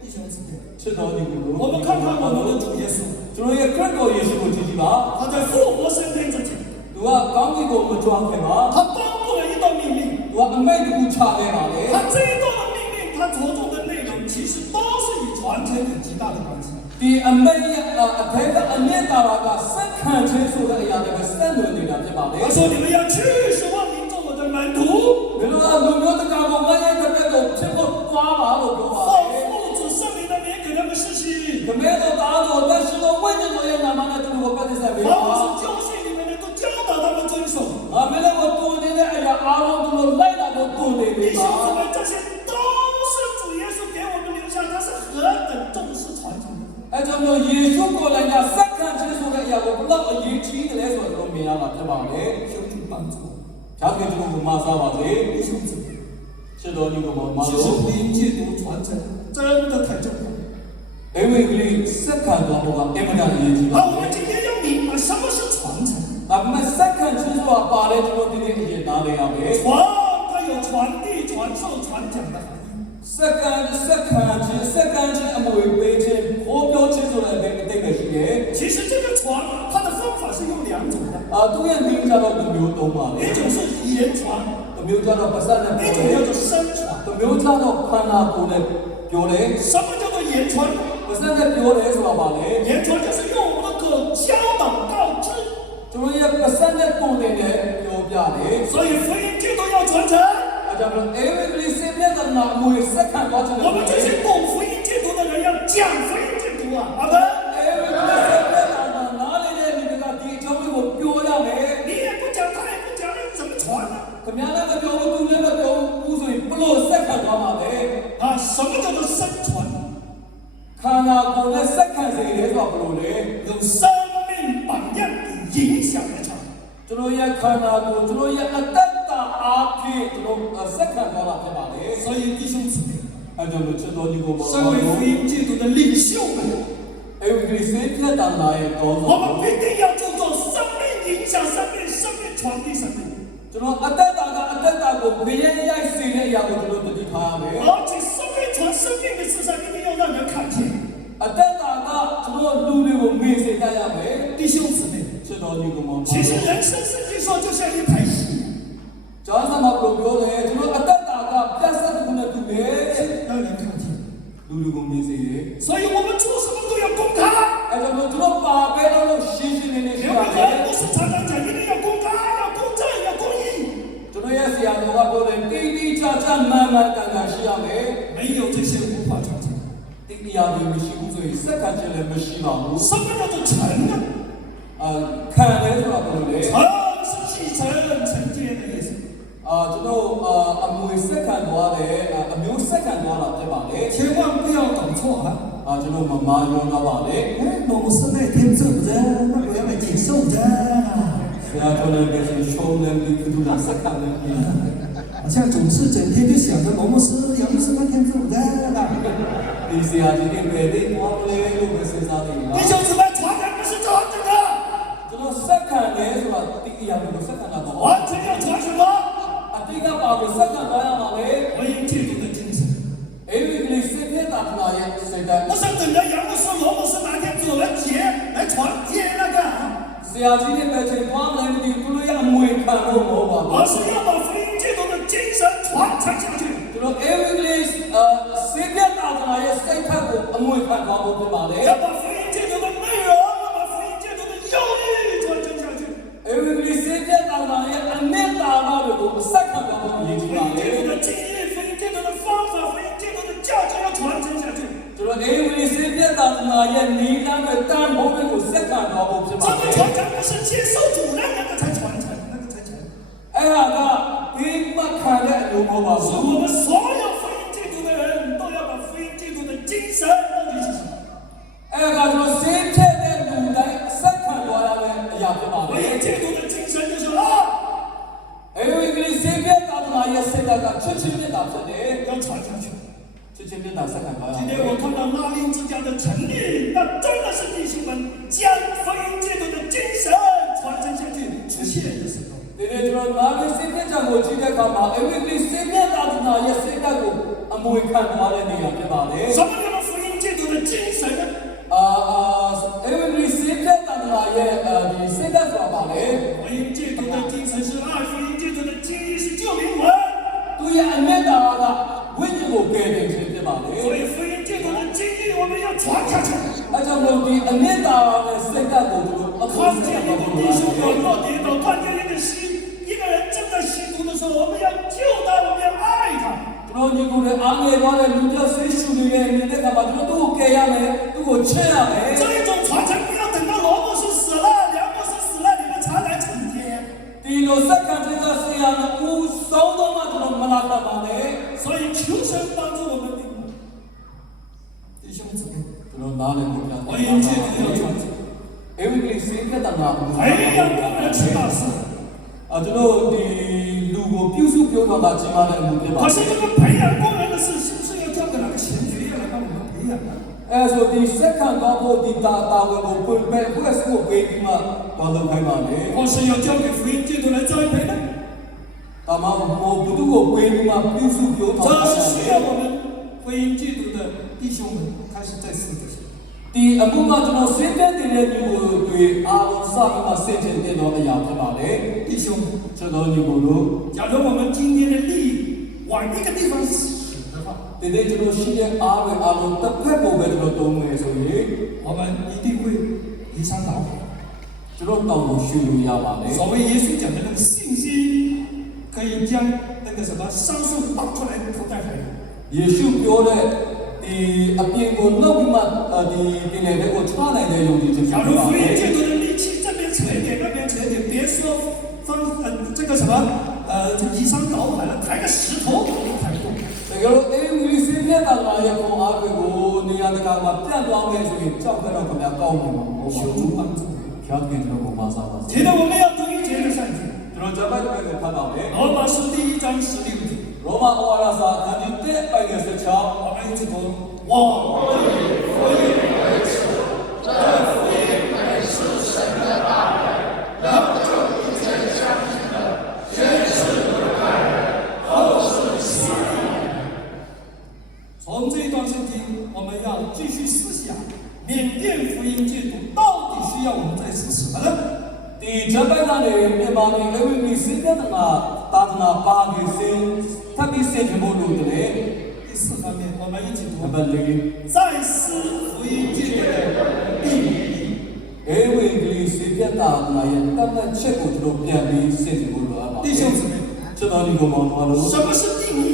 弟兄姊妹， ချစ်တော်ညီကို 我们看看我们的主耶稣， ကျွန်တော်ရဲ့ခရစ်တော်ယေရှုကိုကြည့်ကြည့်ပါ 他在复活升天之前， သူကကောင်းကင်ကိုမကြွားခင်မှာ 他颁布了一道命令。 သူကအမိန့်တစ်ခုချခဲ့ပါလေ 他这一段的命令，他着重的内容其实都是与传承有极大的关系。 ဒီအမိန့်ရဲ့အထက်ကအမြင့်တာကစက္ကန့်ချင်းဆိုတဲ့အရာတွေကစံလွန်နေတာဖြစ်ပါလေ 他说：“你们要去，使万民做我的门徒， ဘယ်လိုလဲလူမျိုးတကာကိုငါရဲ့တစ်သက်ကိုဖြစ်ဖို့သွားပါလို့ပြောပါ 奉 လေ 父子圣灵的名给他们施洗， ခမဲတော်သားတော်သက်ရှိသောဝိညာဉ်တော်ရဲ့နာမနဲ့သူတို့ကိုပတ်သက်ဆက်ပေးပါ 凡是教训你们的，都教导他们遵守。 ငါမင်းတို့ကိုတူနေတဲ့အရာအားလုံးသူတို့လိုက်တာကိုတူနေပြီ 弟兄姊妹，这些都是主耶稣给我们留下，他是何等重视传承的。 အဲကြောင့်မို့ယေရှုကိုယ်တိုင်ကစက္ကန့်ချင်းဆိုတဲ့အရာကိုဘယ်လောက်အရေးကြီးတယ်လဲဆိုတော့မြင်ရမှာဖြစ်ပါလေ 求主帮助我， ။ဒါကကျွန်တော်ကိုမဆားပါစေ 弟兄姊妹， ။ချစ်တော်ညီကိုမ 其 လို့ 实灵戒毒传承真的太重要了。 အေဝံဂေလိစက္ကန့်တော်ကအင်မတန်အရေးကြီးပါ 好，我们今天要明白什么是传承。 ။ဒါပေမဲ့စက္ကန့်ချင်းဆိုတာပါလဲကျွန်တော်ဒီနေ့အရင်နားလည်ရမယ် 传，它有传递、传授、传讲的含义。 ။စက္ကန့်ချင်းအမွေပေးခြင်းဟောပြောခြင်းဆိုတဲ့အတိတ်ပဲရှိတယ် 其实这个传，它的方法是用两种的， ။သူ့ရဲ့နည်းကြတော့တစ်မျိုးသုံးပါလေ 一种是言传， ။တစ်မျိုးကြတော့ပါစနဲ့ 一 ပြော 种 တယ် 叫做身传。 ။တစ်မျိုးကြတော့ခန္ဓာကိုယ်နဲ့ပြောတယ် 什么叫做言传？ ။ပါစနဲ့ပြောတယ်ဆိုတာပါလေ 言传就是用我们的口教导告知， ။ကျွန်တော်ရဲ့ပါစနဲ့ပုံတယ်နဲ့ပြောပြတယ် 所以福音就都要传承。 ။အဲကြောင့်အေဝံဂေလိစင်ပြဿနာအမွေစက္ကန့်တော်ခြင်း 我们这些懂福音戒毒的人要讲福音戒毒啊！阿门。 အေဝံဂေလိစင်ပြဿနာနားလည်တဲ့လူတွေကဒီအကြောင်းကိုပြောရမယ် 你也不讲，他也不讲，那怎么传呢？ ။ခင်ဗျားလည်းမပြောဘူးသူလည်းမပြောဘူးဆိုရင်ဘလို့စက္ကန့်သွားမှာလဲ 啊，什么叫做身传？ ။ခန္ဓာကိုယ်နဲ့စက္ကန့်စီရဲဆိုတာဘလို့လဲ 有生命榜样与影响的传。 ။ကျွန်တော်ရဲ့ခန္ဓာကိုယ်ကျွန်တော်ရဲ့အတ္တအားဖြင့်ကျွန်တော်စက္ကန့်သွားတာဖြစ်ပါလေ 所以弟兄姊妹， ။အဲကြောင့်လို့ချစ်တော်ညီကို 身为福音戒毒的领袖们， အေဝံဂေလိစင်ပြဿနာရဲ့တော် 我 ဆုံး 们必定要注重生命影响生命，生命传递生命。 ကျွန်တော်အတ္တကအတ္တကိုဘယ်ရဲ့ရိုက်စေတဲ့အရာကိုကျွန်တော်သိထားရမယ် 而且生命传生命的事上，一定要让人看见。 ။အတ္တကကျွန်တော်လူတွေကိုမေ့စေတတ်ရမယ် 弟兄姊妹， ။ချစ်တော်ညီကို 其实人生圣经说就像一台戏， ကျောင်းသားမပြောပြောတယ်ကျွန်တော်အတ္တကပြတ်ဆက်မှုနဲ့တူတယ် 让人看见。 လူတွေကိုမေ့စေတယ် 所以我们做什么都要公开。 ။အဲကြောင့်ကျွန်တော်ပါပဲလို့ရှင်းရှင်းလင်းလင်း 有 ပြော 的 ပါမယ် 人不是常常讲一定要公开，要公正，要公义， ။ကျွန်တော်ရဲ့ဆရာတော်ကပြောတယ်တိတိကျကျမှန်မှန်ကန်ကန်ရှိရမယ် 没有这些无法传承。 ။တိတရားတွေမရှိဘူးဆိုရင်စက္ကန့်ချင်းလည်းမရှိပါဘူး 什么叫做承呢？ ။ခံတယ်ဆိုတာဘယ်လိုလဲ 承是继承、承接的意思。 ကျွန်တော်အမွေစက္ကန့်သွားတယ်အမျိုးစက္ကန့်သွားတာဖြစ်ပါလေ 千万不要搞错啊！ ကျွန်တော်မမာယွန်တော့ပါလေ 哎，我们是来听奏的，那我要来接受的。 ဆရာတော်လည်းပဲရှုံးတယ်ဒီကုသစက္ကန့်လည်း 好像总是整天就想着某某师杨牧师来听奏的。 ဒီဆရာကြီးတွေပဲဒီဘောလေးလို့ပဲစဉ်းစားနေပါ 弟兄姊妹，传承不是这样子的， ကျွန်တော်စက္ကန့်လေဆိုတာတိအရာကိုစက္ကန့်တာပေါ့ 完全要传什么？ အတိကပါကိုစက္ကန့်သွားရမှာလေ 福音戒毒的精神， အေဝံဂေလိစင်ပြဿနာရဲ့စိတ်ဓာတ် 不是等着杨牧师、罗牧师哪天主人节来传接那个， ဆရာကြီးတွေပဲချိန်သွားမလဲဒီသူတို့ရဲ့အမွေခံဖို့မဟုတ်ပါဘူး 而是要把福音戒毒的精神传承下去。 ကျွန်တော်အေဝံဂေလိစင်ပြဿနာရဲ့စိတ်ဓာတ်ကိုအမွေခံသွားဖို့ဖြစ်ပါလေ 要把福音戒毒的内容，要把福音戒毒的要领传承下去。 အေဝံဂေလိစင်ပြဿနာရဲ့အနှစ်သာရတွေကိုစက္ကန့်သွားဖို့ရည်ကြီး 福 ပါ 音 လေ 戒毒的经历，福音戒毒的方法，福音戒毒的价值要传承下去。 ကျွန်တော်အေဝံဂေလိစင်ပြဿနာရဲ့နိလန်းနဲ့တန်ဖိုးတွေကိုစက္ကန့်သွားဖို့ဖြစ်ပါ 这 လေ 个传承不是接受主任那个才传承，那个才传承。 အဲ့ဒါကဒီမှခံတဲ့အလိုမဟုတ်ပါ 是 ဘူး 我们所有福音戒毒的人都要把福音戒毒的精神到底是什么？ အဲ့ဒါကကျွန်တော်စင်ထက်တဲ့လူတိုင်းစက္ကန့်သွားရတဲ့အရာဖြစ်ပါ 福 လေ 音戒毒的精神就是啊， အေဝံဂေလိစင်ပြဿနာရဲ့စိတ်ဓာတ်ကချစ်ချင်းမြတ်တာဖြစ်တယ် 要传下去。 ချစ်ချင်းမြတ်တာစက္ကန့်သွားရ 今 မယ် 天我看到拉丁之家的成立，那真的是弟兄们ခါမှာအဝိကလိစေပြတာဒနာရဲ့စေကကိုအမွေခံထားတဲ့နေရာဖြစ်ပါလေ 什么叫做福音基督的精神呢？အဝိကလိစေပြတာဒနာရဲ့ဒီစေကဆိုတာပါလေ 福音基督的精神是爱，福音基督的精义是救灵魂。 သူရဲ့အမျက်တာကဝိညာဉ်ကိုကယ်တင်ခြင်းဖြစ်ပါလေ 所以福音基督的精义我们要传下去。 အဲကြောင့်မို့ဒီအမျက်တာနဲ့စေကကိုသူတို့အ 看 ဖို့ 见 ဆက် 一 ပါ 个 ဖို့ 弟 လို 兄 ပါ 软弱跌倒，看见一个一个人正在吸毒的时候，我们要救他，我们要爱他。 ကျွန်တော်ညီကိုလည်းအားငယ်သွားတဲ့လူကြောင့်ဆေးရှူနေတဲ့နေတဲ့ခါမှာကျွန်တော်သူ့ကိုကယ်ရမယ်သူ့ကိုချစ်ရမယ် 这一种传承不要等到罗牧师死了、梁牧师死了，你们才来承接。 ဒီလိုစက္ကန့်တွေကဆေးရမယ်ဦးဆုံးတော့မှကျွန်တော်မလာတော့ပါနဲ့ 所以求神帮助我们弟兄姊妹， ကျွန်တော်နားလည်ဖို့ပြ 福音基督要传承， အေဝိကလိစေကတနာ 培养工人去大事。 ကျွန်တော်ဒီလူကိုပြုစုပြောတော့တာကြီးမားတဲ့အမှုဖြစ်ပါ 可是这个培养工人的事，是不是要交给哪个神学院来帮我们培养呢？ အဲဆိုဒီစက္ကန့်ကောဖို့ဒီတာဝန်ကိုပုံပဲဘယ်ဆိုပေးပြီးမှဘာလုပ်ခိုင်းပါလဲ 或是要交给福音基督来栽培呢？ ဒါမှမဟုတ်ဘုသူကိုပေးပြီးမှပြုစုပြော 这 တော့ 是需要我们福音基督的弟兄们开始在思考。 ဒီအမှုမှာကျွန်တော်စင်တဲ့တဲ့ညီကိုတွေအားလုံးစပြီးမှဆင်ခြင်တဲ့တော့အရာဖြစ်ပါလေ 弟兄们， ကျွန်တော်ညီကိုတို့ 假如我们今天的利益往一个地方使的话， ဒီနေ့ကျွန်တော်ရှိတဲ့အားတွေအားလုံးတစ်ဖက်ကိုပဲကျွန်တော်တုံးမယ်ဆိုရင် 我们一定会移山倒海。 ကျွန်တော်တောင်းလို့ရှိလို့ရပါလေ 所谓耶稣讲的那个信心，可以将那个什么桑树拔出来投在海里。 ယေရှုပြောတဲ့ဒီအပြင်ကိုနှုတ်ပြီးမှဒီဒီနယ်တွေကိုချနိုင်တဲ့ယုံကြည်ခြင်း 假 ဖြစ် 如 ပါ 福 လေ 音基督的力气这边扯一点，那边扯一点，别说这个什么移山倒海了，抬个石头都抬不动。 တကယ်လို့အေဝီစင်းတဲ့တာလာရဲ့ပုံအားတွေကိုနေရာတကာမှာပြန့်သွားမယ်ဆိုရင်ကြောက်ကြတော့ခင်ဗျာကောင်းမှာမဟုတ်ပါ 求 ဘူး 主帮助。 ဖျားခင်ကျွန်တော်ကိုမဆာပါ 接着我们要读一节的善经， ကျွန်တော်ဂျပန်ပြည်ကိုဖတ်ပါမယ် 罗马书第1章16节， ရောမဩဝါဒစာအခန်းကြီး1ပိုင်း16 我们一起读。我对福音为主，这福音乃是神的大能，要救一切相信的，先是犹太人，后是希腊人。从这一段圣经，我们要继续思想缅甸福音戒毒到底需要我们在做什么呢？ ဒီဂျပန်ကနေမြန်မာပြည်အေဝီစင်းတဲ့တာသာသနာပါးကြီးစင်းထပ်ပြီးစင်ကြဖို့လို့တယ် 第4方面，我们一起 ဂျ 读 ပန်လေး 再思福音戒的意义。 အေဝီစင်းတဲ့တာနာရဲ့တတ်တဲ့ချက်ကိုကျွန်တော်ပြန်ပြီးစင်ကြဖို့လိုအပ်ပါ 弟兄姊妹， ကျွန်တော်ဒီကိုမောင်းသွားလို့ 什么是定义？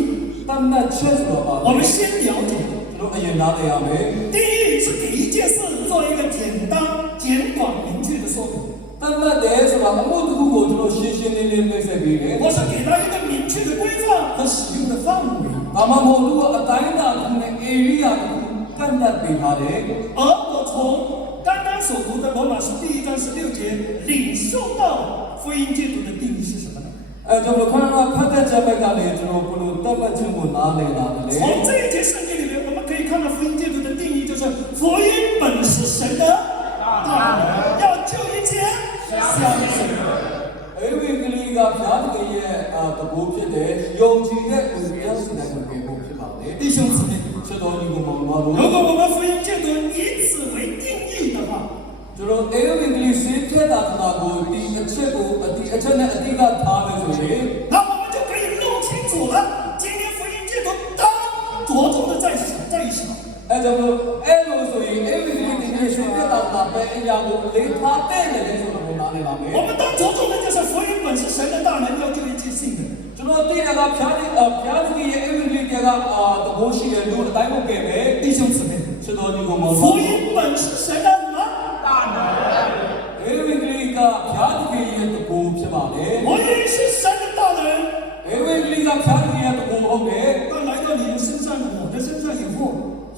တတ်တဲ့ချက်ဆိုတော့ပါ 我们先了解。 ကျွန်တော်အရင်နားလည်ရမယ် 定义是给一件事做一个简单、简短、明确的说明， တတ်တဲ့ဆိုတာအမှုတစ်ခုကိုကျွန်တော်ရှင်းရှင်းလင်းလင်းပြဆက်ပြီးတယ် 或是给他一个明确的规范和使用的范围。 ဒါမှမဟုတ်သူကအတိုင်းအတာတစ်ခုနဲ့ area တစ်ခုကန့်သတ်ပေးထားတယ် 而我从刚刚所读的罗马书第1章16节领受到福音戒毒的定义是什么呢？ အဲကျွန်တော်ခဏခဏဖတ်တဲ့ချက်ဘက်ကလည်းကျွန်တော်ဘလို့တတ်မှတ်ခြင်းကိုနားလည်လာတယ် 从这一节圣经里面，我们可以看到福音戒毒的定义就是福音本是神的大能，要救一切相信的。 အေဝီကလေးကဖျားတကယ်ရဲ့တဘောဖြစ်တဲ့ယုံကြည်တဲ့လူတွေရဲ့စိတ်ဓာတ်ကိုပြေဖို့ဖြစ်ပါလေ 弟兄姊妹， ချက်တော်ဒီကိုမောင်းသွားလို့ 如果我们福音戒毒以此为定义的话， ကျွန်တော်အေဝီကလေးစိတ်ထက်တာကိုဒီအချက်ကိုဒီအချက်နဲ့အတိကထားမယ်ဆိုရင် 那我们就可以弄清楚了，今天福音戒毒当着重的在于什么？ အဲကြောင့်လို့အဲ့လိုဆိုရင်အေဝီကလေးဒီနေ့စိတ်ထက်တာပဲအရာကိုလေးထားတဲ့လေဆိုတော့နားလည်ပါမယ် 我们当着重的就是福音本是神的大能，要救一切信的。 ကျွန်တော်သိတယ်ကဖျားတကယ်ရဲ့အေဝီကလေးကတဘောရှိတဲ့လူအတိုင်းကိုကဲပဲ 弟兄姊妹， ချက်တော်ဒီကိုမောင်း 福 သွား 音本是神的大能， အေဝီကလေးကဖျားတကယ်ရဲ့တဘောဖြစ်ပါလေ 福音是神的大能。 အေဝီကလေးကဖျားတကယ်ရဲ့တဘောဟုတ်တယ် 但来到你的身上，我的身上以后，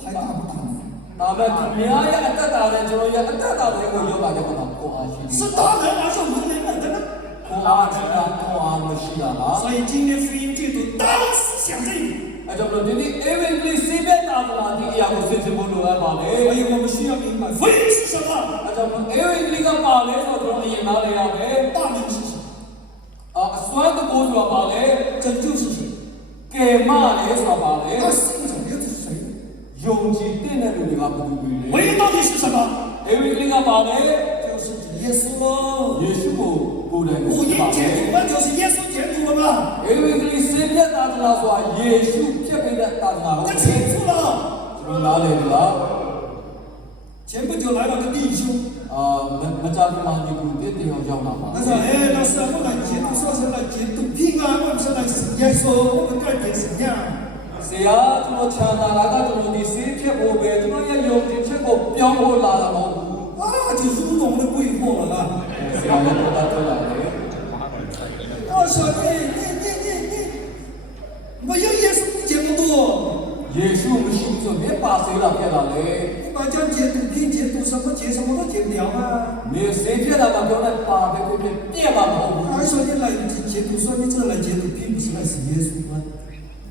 还大不大呢？ ဒါပေမဲ့ခင်ဗျားရဲ့အတ္တတာနဲ့ကျွန်တော်ရဲ့အတ္တတာတွေကိုယောဂရဲ့မှာကိုအားရှိတယ် 是大能还是无能的呢？ ကိုအားရှိတာကိုအားမရှိတာပါ 所以今天福音戒毒当思想这一点， အဲကြောင့်လို့ဒီနေ့အေဝီကလေးစိတ်သက်တာကဒီအရာကိုသိချင်ဖို့လိုအပ်ပါလေ 所以我们需要明白福音是什么， အဲကြောင့်လို့အေဝီကလေးကပါလဲဆိုတော့ကျွန်တော်အရင်နားလည်ရမယ် 大能是什么。အစွမ်းတကူဆိုတာပါလေ 拯救是谁？ ကယ်မလေဆိုတာပါလေ 他信拯救的是谁？ ယုံကြည်တဲ့လူတွေကဘယ်လိုလဲ 唯一到底是什么？ အေဝိကလေးကပါလေ 就是指耶稣喽。 ယေရှုကိုယ်တိုင် 福音解读不就是耶稣解读了吗？ အေဝိကလေးစေပြတ်တာဆိုတာယေရှုဖြစ်ပေးတဲ့တာနာ 我 ကို 清楚了。 ကျွန်တော်နားလည်ပြီလား 前不久来了个弟兄， မကြာခင်မှာဒီကူတည်တည်အောင်ရောက်လာပါ 他说：“哎，老师，我来解读，说是来解读平安，我们是来是耶稣，我们改变什么样？” ဆရာကျွန်တော်ချမ်းသာလာကကျွန်တော်ဒီစေဖြစ်ဖို့ပဲကျွန်တော်ရဲ့ယုံကြည်ချက်ကိုပြောင်းဖို့လာတာမဟုတ်ဘူး 啊，就如同我的规划了啦。 ဆရာလည်းပြောတာပြောလာတယ် 我说你，我有耶稣解不多， ယေရှုမရှိဘူးဆိုမြတ်ပါစေလာဖြစ်လာလေ 你把讲解读平解读什么解什么都解不了啊。 မြေစေဖြစ်လာကပြောတဲ့ပါပဲဖြစ်ဖြစ်ပြည့်မှာမဟုတ်ဘူး 还说你来解读，说你这来解读，并不是来是耶稣吗？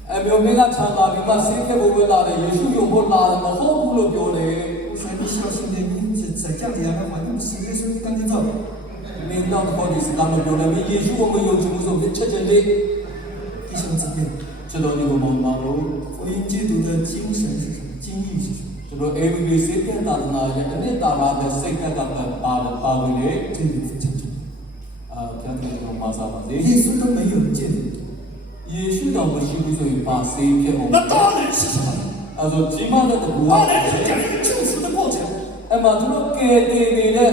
အမျိုးမင်းကချမ်းသာပြီးမှစေဖြစ်ဖို့ပဲလာတယ်ယေရှုယုံဖို့လာတယ်မဟုတ်ဘူးလို့ပြောတယ် 我说你小心点，你在这样子样的话，你是耶稣，你赶紧走。 မင်းတော့ဘောဒီစကားမပြောလည်းယေရှုကိုမယုံကြည်ဘူးဆိုဖြစ်ချက်ချင်းလေး 弟兄姊妹， ကျွန်တော်ဒီကိုမောင်းပါလို့ 福音解读的精神是什么？精义是什么？ ကျွန်တော်အေဝီစေဖြစ်တာနာရဲ့အနှစ်သာရတဲ့စိတ်ကပ်ပါဝင်လေ 这个非常重要。 ပြန်ပြန်တော့ပါစားပါစေ 耶稣都没有解读， ယေရှုတော်မရှိဘူးဆိုရင်ပါစေဖြစ်ဖို့ 那当然是什么？ အဲဆိုကြီးမားတဲ့တကူ 当然是讲一个救赎的过程。 အဲ့မှာသူတို့ကဲတည်နေတဲ့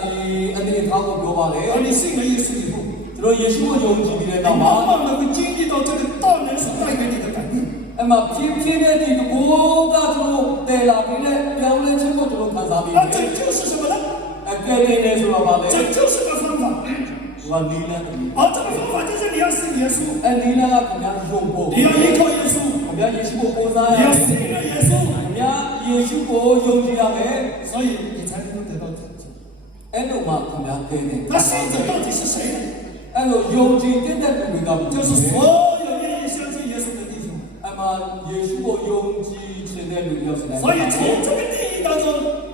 ဒီအနေအထားကိုပြောပါလေ 而你信了耶稣以后， သူတို့ယေရှုကိုယုံကြည်ပြီးတဲ့ 你 နောက် 慢 မှာ 慢的会经历到这个大能所带给你的改变。 အဲ့မှာဖြည်းဖြည်းနဲ့ဒီတကူကသူတို့တည်လာပြီးတဲ့ပြောင်းလဲခြင်းကိုသူတို့ခံစားပြီး 那拯救是什么呢？ အကဲတည်နေဆိုတော့ပါလေ 拯救是个方法， သူကနီးလန်းတယ် 而这个方法就是你要信耶稣， အဲ့နီးလန်းကခင်ဗျားယုံဖို့ 你要依靠耶稣， ခင်ဗျားယေရှုကိုပို့စားရ 你 မယ် 要 ခင် 信了耶稣， ဗျားယေရှုကိုယုံကြည်ရမယ် 所以你才能够得到拯救。 အဲ့လိုမှခင်ဗျားကဲနေ 那信者到底是谁呢？ အဲ့လိုယုံကြည်တဲ့လူတွေက 就是所有愿意相信耶稣的弟兄。 အဲ့မှာယေရှုကိုယုံကြည်ခြင်းတဲ့လူရောက်စတယ် 所以从这个定义当中，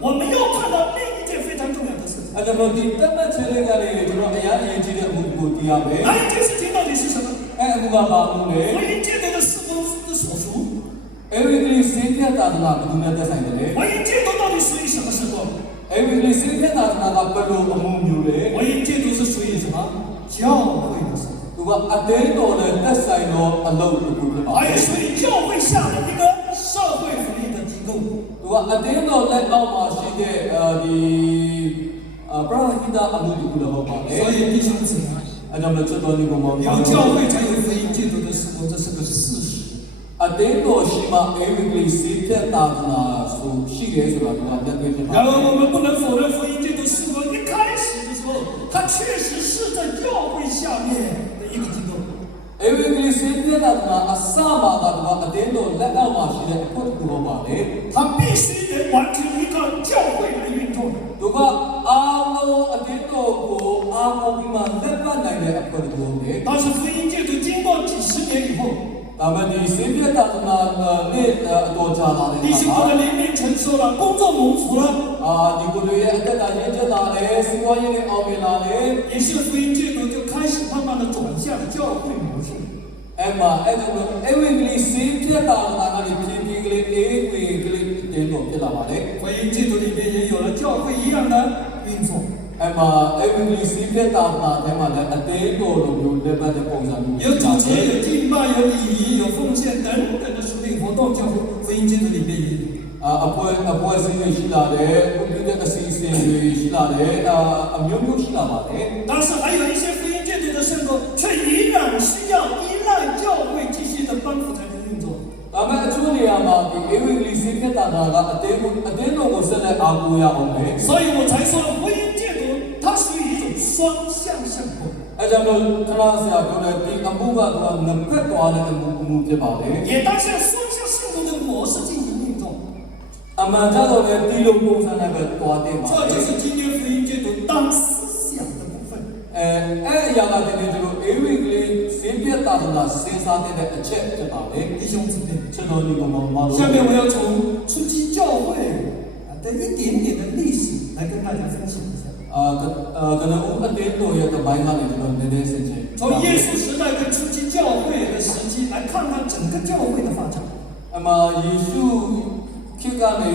我们又看到另一件非常重要的事情。 အဲ့တော့ဒီတမတ်ချေလေးကလေးတွေကျွန်တော်အရာအရေးကြီးတဲ့အမှုကိုသိရမယ် 那一件事情到底是什么？ အဲ့အမှုကဘာလို့လဲ 福音界的事工的所属， အဲ့ဒီကလေးစေပြတ်တာကဘယ်သူနဲ့သက်ဆိုင်တယ်လဲ 福音界都到底属于什么事工？ အဲ့ဒီကလေးစေပြတ်တာကဘယ်လိုအမှုမျိုးလဲ 福音界都是属于什么？教会的事， သူကအသေးတော်နဲ့သက်ဆိုင်သောအလုပ်တစ်ခုဖြစ်ပါ 还有属于教会下的一个社会福利的机构。 သူကအသေးတော်လက်အောက်မှာရှိတဲ့ဒီပရဟိတအမှုတစ်ခုလည်းဟုတ်ပါလေ 所以弟兄姊妹， အဲ့ကြောင့်လည်းချက်တော်ဒီကိုမောင်း 有教会才有福音界度的事工，这是个事实。 အသေးတော်ရှိမှအဲ့ဒီကလေးစေပြတ်တာကဆိုရှိတယ်ဆိုတာကပြတ်ပြတ်ဖြစ်ပါ 然而，我们不能否认福音界度事工一开始的时候，它确实是在教会下面的一个机构。 အဲ့ဒီကလေးစေပြတ်တာကအစမှာကအသေးတော်လက်အောက်မှာရှိတဲ့အခုတစ်ခုဟုတ်ပါလေ 它必须得完全依靠教会来运作。 သူကအာလုံးအတင်းတော်ကိုအာမောပြီးမှလက်ပတ်နိုင်တဲ့အဖွဲ့တစ်ခုလေ 但是福音界度经过几十年以后， ဒါမှဒီစေပြတ်တာကနဲ့အတော်ကြာလာတယ် 弟兄们的灵命成熟了，工作蒙福了， ဒီကိုယ်ရဲ့အသက်တာရင့်ကျက်လာတယ်စီးပွားရေးနဲ့အောင်မြင်လာတယ် 于是福音界度就开始慢慢的转向教会模式。 အဲ့မှာအဲ့ဒါကိုအဲ့ဝိကလေးစေပြတ်တာကနေဖြည်းဖြည်းကလေးအေးဝိကလေးတင်းတော်ဖြစ်လာပါလေ 福音界度里面也有了教会一样的运作。 အဲ့မှာအဲ့ဝိကလေးစေပြတ်တာထဲမှာလည်းအသေးတော်လိုမျိုးလက်ပတ်တဲ့ပုံစံမျိုး 有主持、有敬拜、有礼仪、有奉献等等的属灵活动，教会福音界度里面也有。 အဖွဲ့အစည်းတွေရှိလာတယ်ကွန်ပျူတာအစီအစဉ်တွေရှိလာတယ်အမျိုးမျိုးရှိလာပါတယ် 但是还有一些福音界度的圣徒，却依然需要依赖教会继续的帮扶才能运作。 ဒါပေမဲ့အချို့နေရာမှာဒီအေဝိကလေးစေပြတ်တာကအတင်းတော်ကိုဆက်လက်အားကိုးရအောင်လေ 所以我才说福音界度它属于一种双向圣徒。 အဲကြောင့်လို့ခလာဆရာပြောတဲ့ဒီအမှုကတော့ငဖက်သွားတဲ့အမှုဖြစ်ပါလေ 也当下双向圣徒的模式进行运作， အမှန်တော့လည်းဒီလိုပုံစံနဲ့ပဲသွားတယ်ပါ 这就是今天福音界度当思想的部分。အဲ့အရာကတည်းကဒီလိုအေဝိကလေးစေပြတ်တာဆိုတာစဉ်းစားတဲ့အချက်ဖြစ်ပါလေ 弟兄姊妹， ချက်တော်ဒီကောင်မတော် 下面我要从初期教会的一点点的历史来跟大家分享一下。可能我们对多也的白话的这种那事情。从耶稣时代跟初期教会的时期来看看整个教会的发展。那么耶稣去干的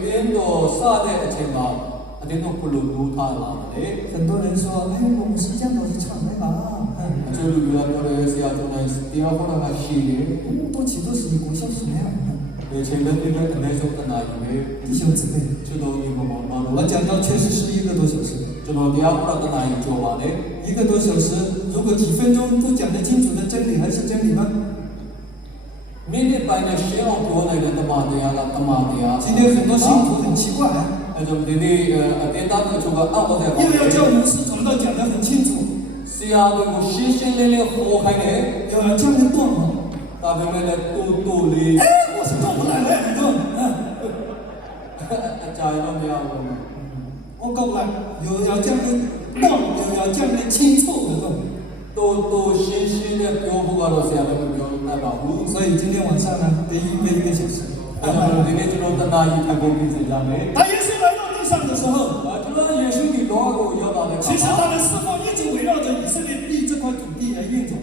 点多啥的情况，点多不如他啦的。很多人说，哎，我们是这样子唱的吧？就是原来的是要做的第二个那个系列，多起都是一国小什么样？前面这个那时候的那一位弟兄姊妹，知道一个吗？我讲到确实是1个多小时，知道第二个的那一句话的。1个多小时，如果几分钟都讲得清楚的真理还是真理吗？明天白天先要过来的他妈的呀，他妈的呀。今天很多信徒很奇怪，就今天电当的这个按我在因为要叫牧师传道讲得很清楚，是呀，那个新鲜的活开的，要这样的动吗？大部分的都的。哎，我是动不来了，你动，加一个没有。我搞不来，有要这样的动，有要这样的清楚的动。都新鲜的标不高了，这样的标来保护。所以今天晚上呢，得预备1个小时。今天就弄到那一台公屏这样的。当耶稣来到地上的时候，就说耶稣的多个要到的。其实他们四方一直围绕着以色列地这块土地来运转。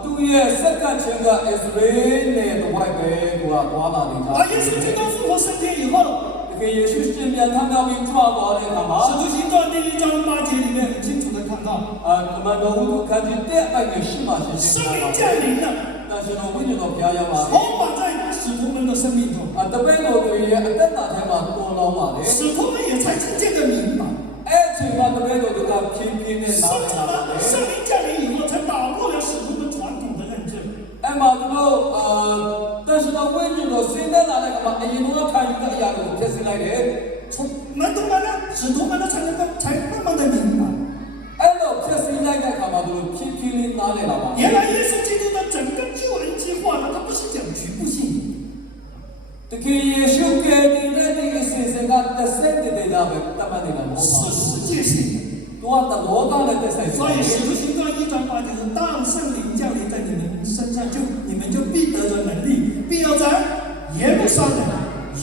都也是感情的，以色列的外边多大的。当耶稣基督复活升天以后，这个耶稣身边他们要被抓过来干嘛？使徒行传第1章8节里面很清楚的看到，那么我都看见第二个是嘛？圣灵降临了，但是呢，我觉得不要嘛。充满在使徒们的生命中。这边我对也等哪天嘛多老嘛的。使徒们也才渐渐的明白，情况这边我都要拼命的拿圣灵降临以后，才打破了使徒们传统的认知。嘛这个但是呢，我觉得现在拿那个嘛，一弄要看一个样子，开始来的。从门徒们呢，使徒们呢才慢慢的明白，开始来个干嘛都拼命的拿来了嘛。原来耶稣基督的整个救恩计划呢，它不是讲局部性。这个耶稣给的那个先生啊，在圣地的那个他们那个是世界性的。多的罗大的在所以使徒行传1章8节是当圣灵降临在你们身上，你们就必得着能力，并要在耶路撒冷、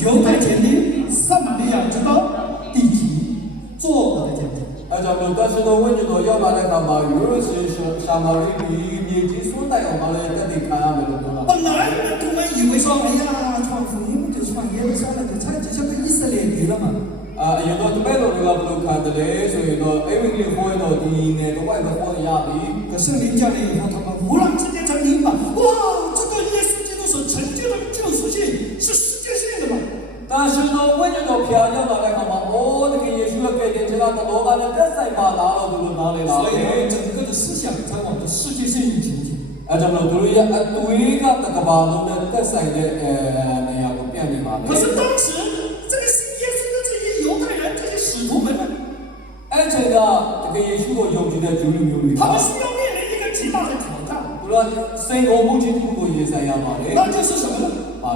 犹太全地、撒玛利亚直到地极做我的见证。但是呢，我觉得要把那个嘛，有些是上马里年纪所在的嘛，来这里看下面的多了。本来门徒们以为说，哎呀，传福音就传耶路撒冷，就像个以色列地了嘛。有的这边的那个不看的嘞，所以呢，因为你回到第一年的外头回压力，可圣灵降临以后，他们忽然之间才明白，哇，这个耶稣基督所成就的救赎性是世界性的嘛。但是呢，我觉得漂亮的那个嘛，这个耶稣给的这个罗马的这才把拿了就是拿来拿所以来。整个的思想才往着世界性前进。咱们对呀，对个那个把我们这才的那样个便利嘛。可是当时这个信耶稣的这些犹太人、这些使徒们呢，这个耶稣的用的就有他们需要面临一个极大的挑战。对吧？生活不清楚过也是一样嘛的。那就是什么呢？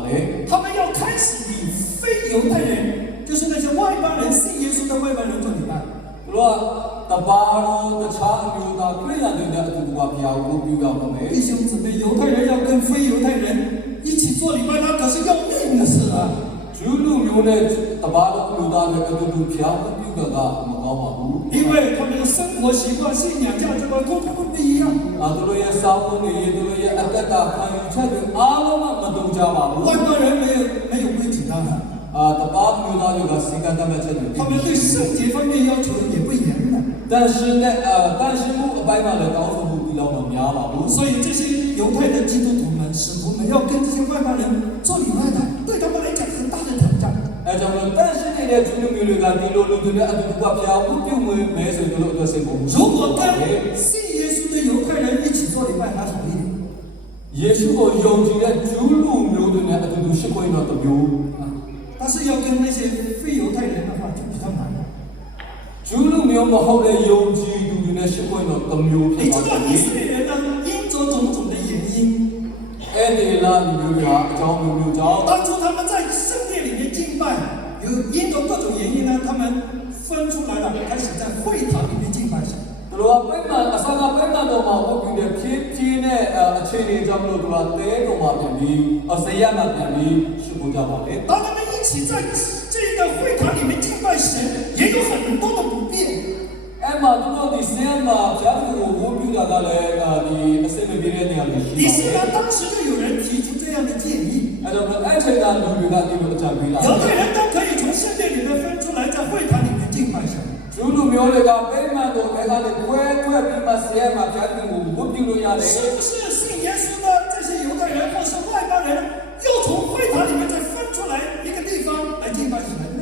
的。他们要开始以非犹太人，就是那些外邦人信耶稣的外邦人做礼拜。对吧？那巴罗的长牛的贵人的这个票我比较多没。弟兄姊妹，犹太人要跟非犹太人一起做礼拜，那可是要命的事啊！就路牛的那巴罗牛的那个票我比较大，我搞不因为他们的生活习惯、信仰价值观都不一样。都是也少的，也都是也大看有才的，阿拉嘛都讲嘛。外邦人没有规矩的。那巴罗牛的这个时间他们才有。他们对圣洁方面要求也不严的。但是我外邦人告诉我比较文明嘛。所以这些犹太的基督徒们、使徒们要跟这些外邦人做礼拜的，对他们来讲很大的挑战。但是那些主流民族的路的票我比我们没谁都是不。如果跟信耶稣的犹太人一起做礼拜还好一点。耶稣和犹太的主流民族的都是可以拿到有。但是要跟那些非犹太人的话就比较难。主流民族后来犹基督的是可以拿到有。你知道以色列人呢，因着种种的原因，当初他们在圣殿里面敬拜，因着各种原因呢，他们分出来了，开始在会堂里面敬拜神。当他们一起在这个会堂里面敬拜神，也有很多的不便。မှာသူတို့ဒီစင်မှာဖျားကိုဝိုးပြတာကလည်းဒီအစိမပြေတဲ့နေရာတွေရှိ 你 ပါ 现 တယ် 在当时就有人提出这样的建议， အဲ့တော့အဲ့ချိန်ကလူတွေကဒီလိုအကြံပေးတာ 有的人都可以从圣殿里面分出来，在会堂里面敬拜神。 လူလူမျိုးတွေကပိမှန်တော့ဘယ်ကနေခွဲထွက်ပြီးမှဆဲမှာဖျားကိုဝိုးပြလို့ရတယ် 是不是信耶稣的这些犹太人或是外邦人，又从会堂里面再分出来一个地方来敬拜神呢？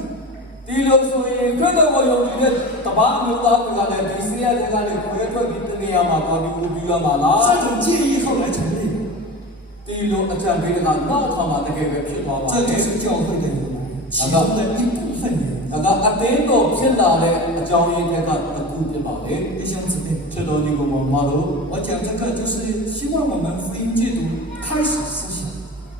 ဒီလိုဆိုရင်ခရစ်တော်ကိုယုံကြည်တဲ့တပါးမျိုးသားတွေကလည်းဒီဆရာတွေကနေခွဲထွက်ပြီးတနေရာမှာတော့ဒီဝိုးပြရမှာလား 这种建议后来成立了， ဒီလိုအကြံပေးတဲ့ကနောက်ထပ်မှတကယ်ပဲဖြစ်သွားပါ 这 တ 就 ယ် 是教会的由来，其中的一部分人。 ဒါကအတင်းတော်ဖြစ်လာတဲ့အကြောင်းရင်းတွေကတစ်ခုဖြစ်ပါလေ 弟兄姊妹， ချစ်တော်ဒီကိုမတို့ 我讲这个就是希望我们福音戒毒开始思想。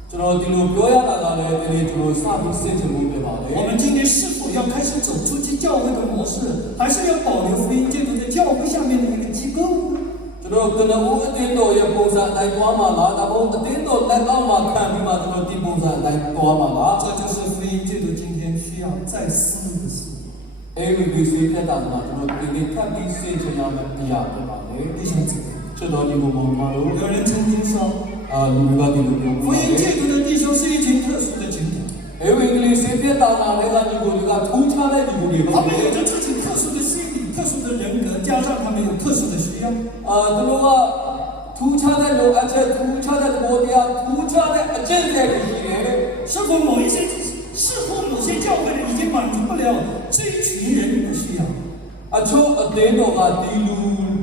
ကျွန်တော်ဒီလိုပြောရတာကလည်းဒီနေ့ကျွန်တော်စပြီးစိတ်ချမှုဖြစ်ပါလေ 我们今天是否要开始走出去教会的模式，还是要保留福音戒毒在教会下面的一个机构呢？ ကျွန်တော်ကနဦးအတင်းတော်ရဲ့ပုံစံအတိုင်းသွားမှာလားဒါမှမဟုတ်အတင်းတော်လက်အောက်မှာခံပြီးမှကျွန်တော်ဒီပုံစံအတိုင်းသွားမှာလား 这就是福音戒毒今天需要再思的事。 အဲ့ဒီဒီစိတ်သက်တာကကျွန်တော်ဒီနေ့ထပ်ပြီးစိတ်ချရမယ့်အရာဖြစ်ပါလေ 弟兄姊妹， ချစ်တော်ဒီကိုမတို့ 有人曾经说， လူတွေကဒီလိုပြော 福音戒毒的弟兄是一群特殊的群体， အဲ့ဒီကလေးစိတ်သက်တာတွေကဒီကိုတွေကထူးခြားတဲ့ဒီကိုတွေပါ 他们有着自己特殊的心理、特殊的人格，加上他们有特殊的需要。 သူတို့ကထူးခြားတဲ့လိုအပ်ချက်ထူးခြားတဲ့ဘောတရားထူးခြားတဲ့အကျင့်တွေရှိတယ် 是否某些教会已经满足不了这一群人的需要？ အချို့အသေးတော်ကဒီလူ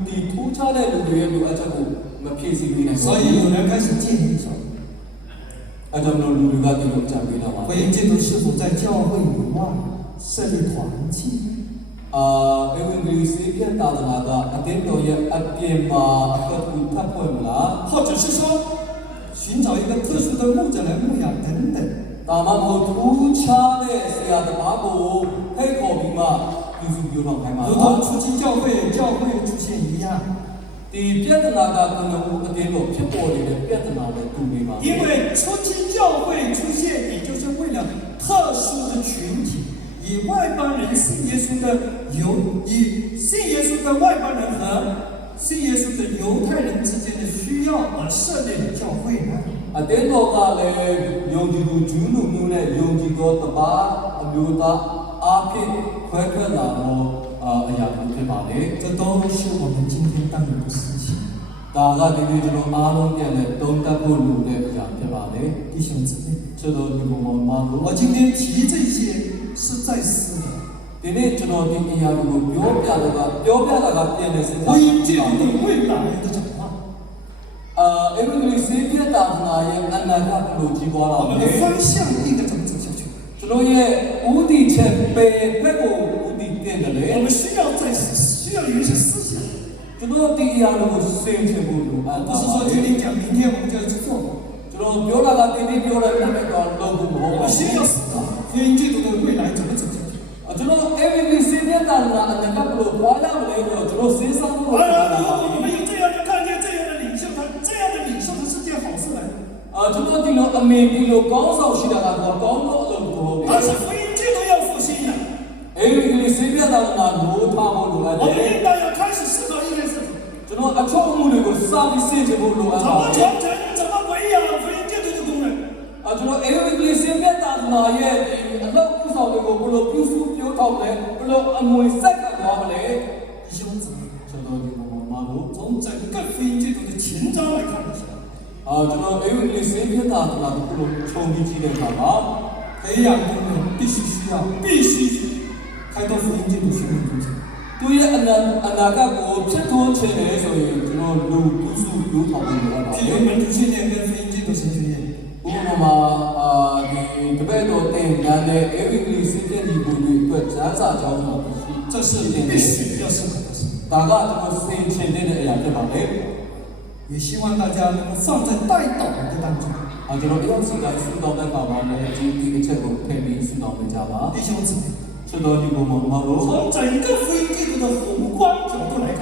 ဒီထူးခြားတဲ့လူတွေရဲ့လိုအပ်ချက်ကိုမဖြည့်ဆည်းပေးနိုင် 所以有人开始建议说， အဲကြောင့်လူတွေကဒီလိုကြံပေးတာပါ 福音戒毒是否在教会以外设立团契？ အင်္ဂလိပ်စီပြတာနာကအတင်းတော်ရဲ့အပြင်မှာအတူထပ်ဖွင့်မလား 或者是说寻找一个特殊的牧者来牧养等等。 ဒါမှမဟုတ်ထူးခြားတဲ့ဆရာသမားကိုဖိတ်ခေါ်ပြီးမှပြုစုပြောတော့ခိုင်းပါ 如 လား 同初期教会出现一样， ဒီပြဿနာကကနဦးအတင်းတော်ဖြစ်ပေါ်နေတဲ့ပြဿနာနဲ့တူနေပါ 因为初期教会出现，也就是为了特殊的群体，以外邦人信耶稣的外邦人和信耶稣的犹太人之间的需要而设立的教会呢？ အတင်းတော်ကလည်းယုံကြည်သူဂျူးလူမျိုးနဲ့ယုံကြည်သောတပါးအမျိုးသားအားဖြင့်ခွဲထွက်လာသောအရာမျိုးဖြစ်ပါလေ 这都是我们今天当有的事情。 ဒါကဒီနေ့ကျွန်တော်အားလုံးပြန်လဲသုံးသပ်ဖို့လိုတဲ့အရာဖြစ်ပါလေ 弟兄姊妹， ချစ်တော်ဒီကောင်မတို့ 我今天提这些是在思的。 ဒီနေ့ကျွန်တော်ဒီအရာကိုပြောပြတာကပြန်လဲစဉ်း 福 စား 音戒毒的未来的展望， အင်္ဂလိပ်စီပြတာနာရဲ့အနာဂတ်ကိုကြည့်သွား 我 တော့ 们 လေ 的方向应该怎么走下去？ ကျွန်တော်ရဲ့ဦးတည်ချက်ပဲဘက်ကိုဦးတည်တင်တယ်လေ 我们需要有一些思想， ကျွန်တော်ဒီအရာကိုစဉ်းချင်ဖို့လိုအပ် 不 တာ 是 ပါ 说 လေ 今天讲，明天我们就要去做。 ကျွန်တော်ပြောတာကတင်းတင်းပြောတဲ့နဲ့တော့လုံးဖို့မဟုတ် 我 ပါ 们 ဘူး 先要思考福音戒毒的未来怎么走下去。 ကျွန်တော် every single တာနာအနာဂတ်ကိုပွားရမလဲတော့ကျွန်တော်စဉ်းစားဖို့ 当然，如果我们有这样的看见这样的领袖，这样的领袖他是件好事来的。 ကျွန်တော်ဒီလိုအမေဒီလိုကောင်းဆောင်ရှိတာကတော့ကောင်းတော့လို့ပြောတယ် 但是福音戒毒要复兴的， every single တာနာလို့ထားဖို့လိုအပ် 我 တယ် 们应当要开始思考一件事情： ကျွန်တော်အချော့မှုတွေကိုစပြီးစဉ်းချင်ဖို့လိုအပ် 怎 ပါ 么 တ 传 ယ် 承，怎么维养福音戒毒的功能。 ကျွန်တော် every single တာနာရဲ့အလုပ်ဥဆောင်တွေကိုဘယ်လိုပြုစုပြောထောက်လဲဘယ်လိုအမွေဆက်ကသွားမလဲ 弟兄姊妹， ကျွန်တော်ဒီပေါ်မှာလို့ 从整个福音戒毒的前瞻来看的时候， ကျွန်တော် every single တာနာကိုခြုံပြီးကြည့်တဲ့အခါမှာ 培养功能必须开拓福音戒毒训练中心。 သူရဲ့အနာဂတ်ကိုဖြစ်ထွန်းချင်တယ်ဆိုရင်ကျွန်တော်လူပြုစုပြောထောက်ဖို့လိုအပ်ပါ 譬 တ 如 ယ် 我们读训练跟福音戒毒神学院， ဥပမာဒီတပည့်တော်တင်ညာနဲ့ every single ဒီကိုအတွက်ဈာစာကြောင်းမှာရှိ 这是必须要思考的事。 ဒါကကျွန်တော်စင်ချင်တဲ့အရာဖြစ်ပါလေ 也希望大家能够放在带导的当中。 ကျွန်တော်အရောက်စီတိုင်းစုတော်တဲ့ပါပါနဲ့ဒီအချက်ကိုထည့်ပြီးစုတော်ပေးကြပါ 弟兄姊妹， ချစ်တော်ဒီပေါ်မှာလို့ 从整个福音戒毒的宏观角度来看，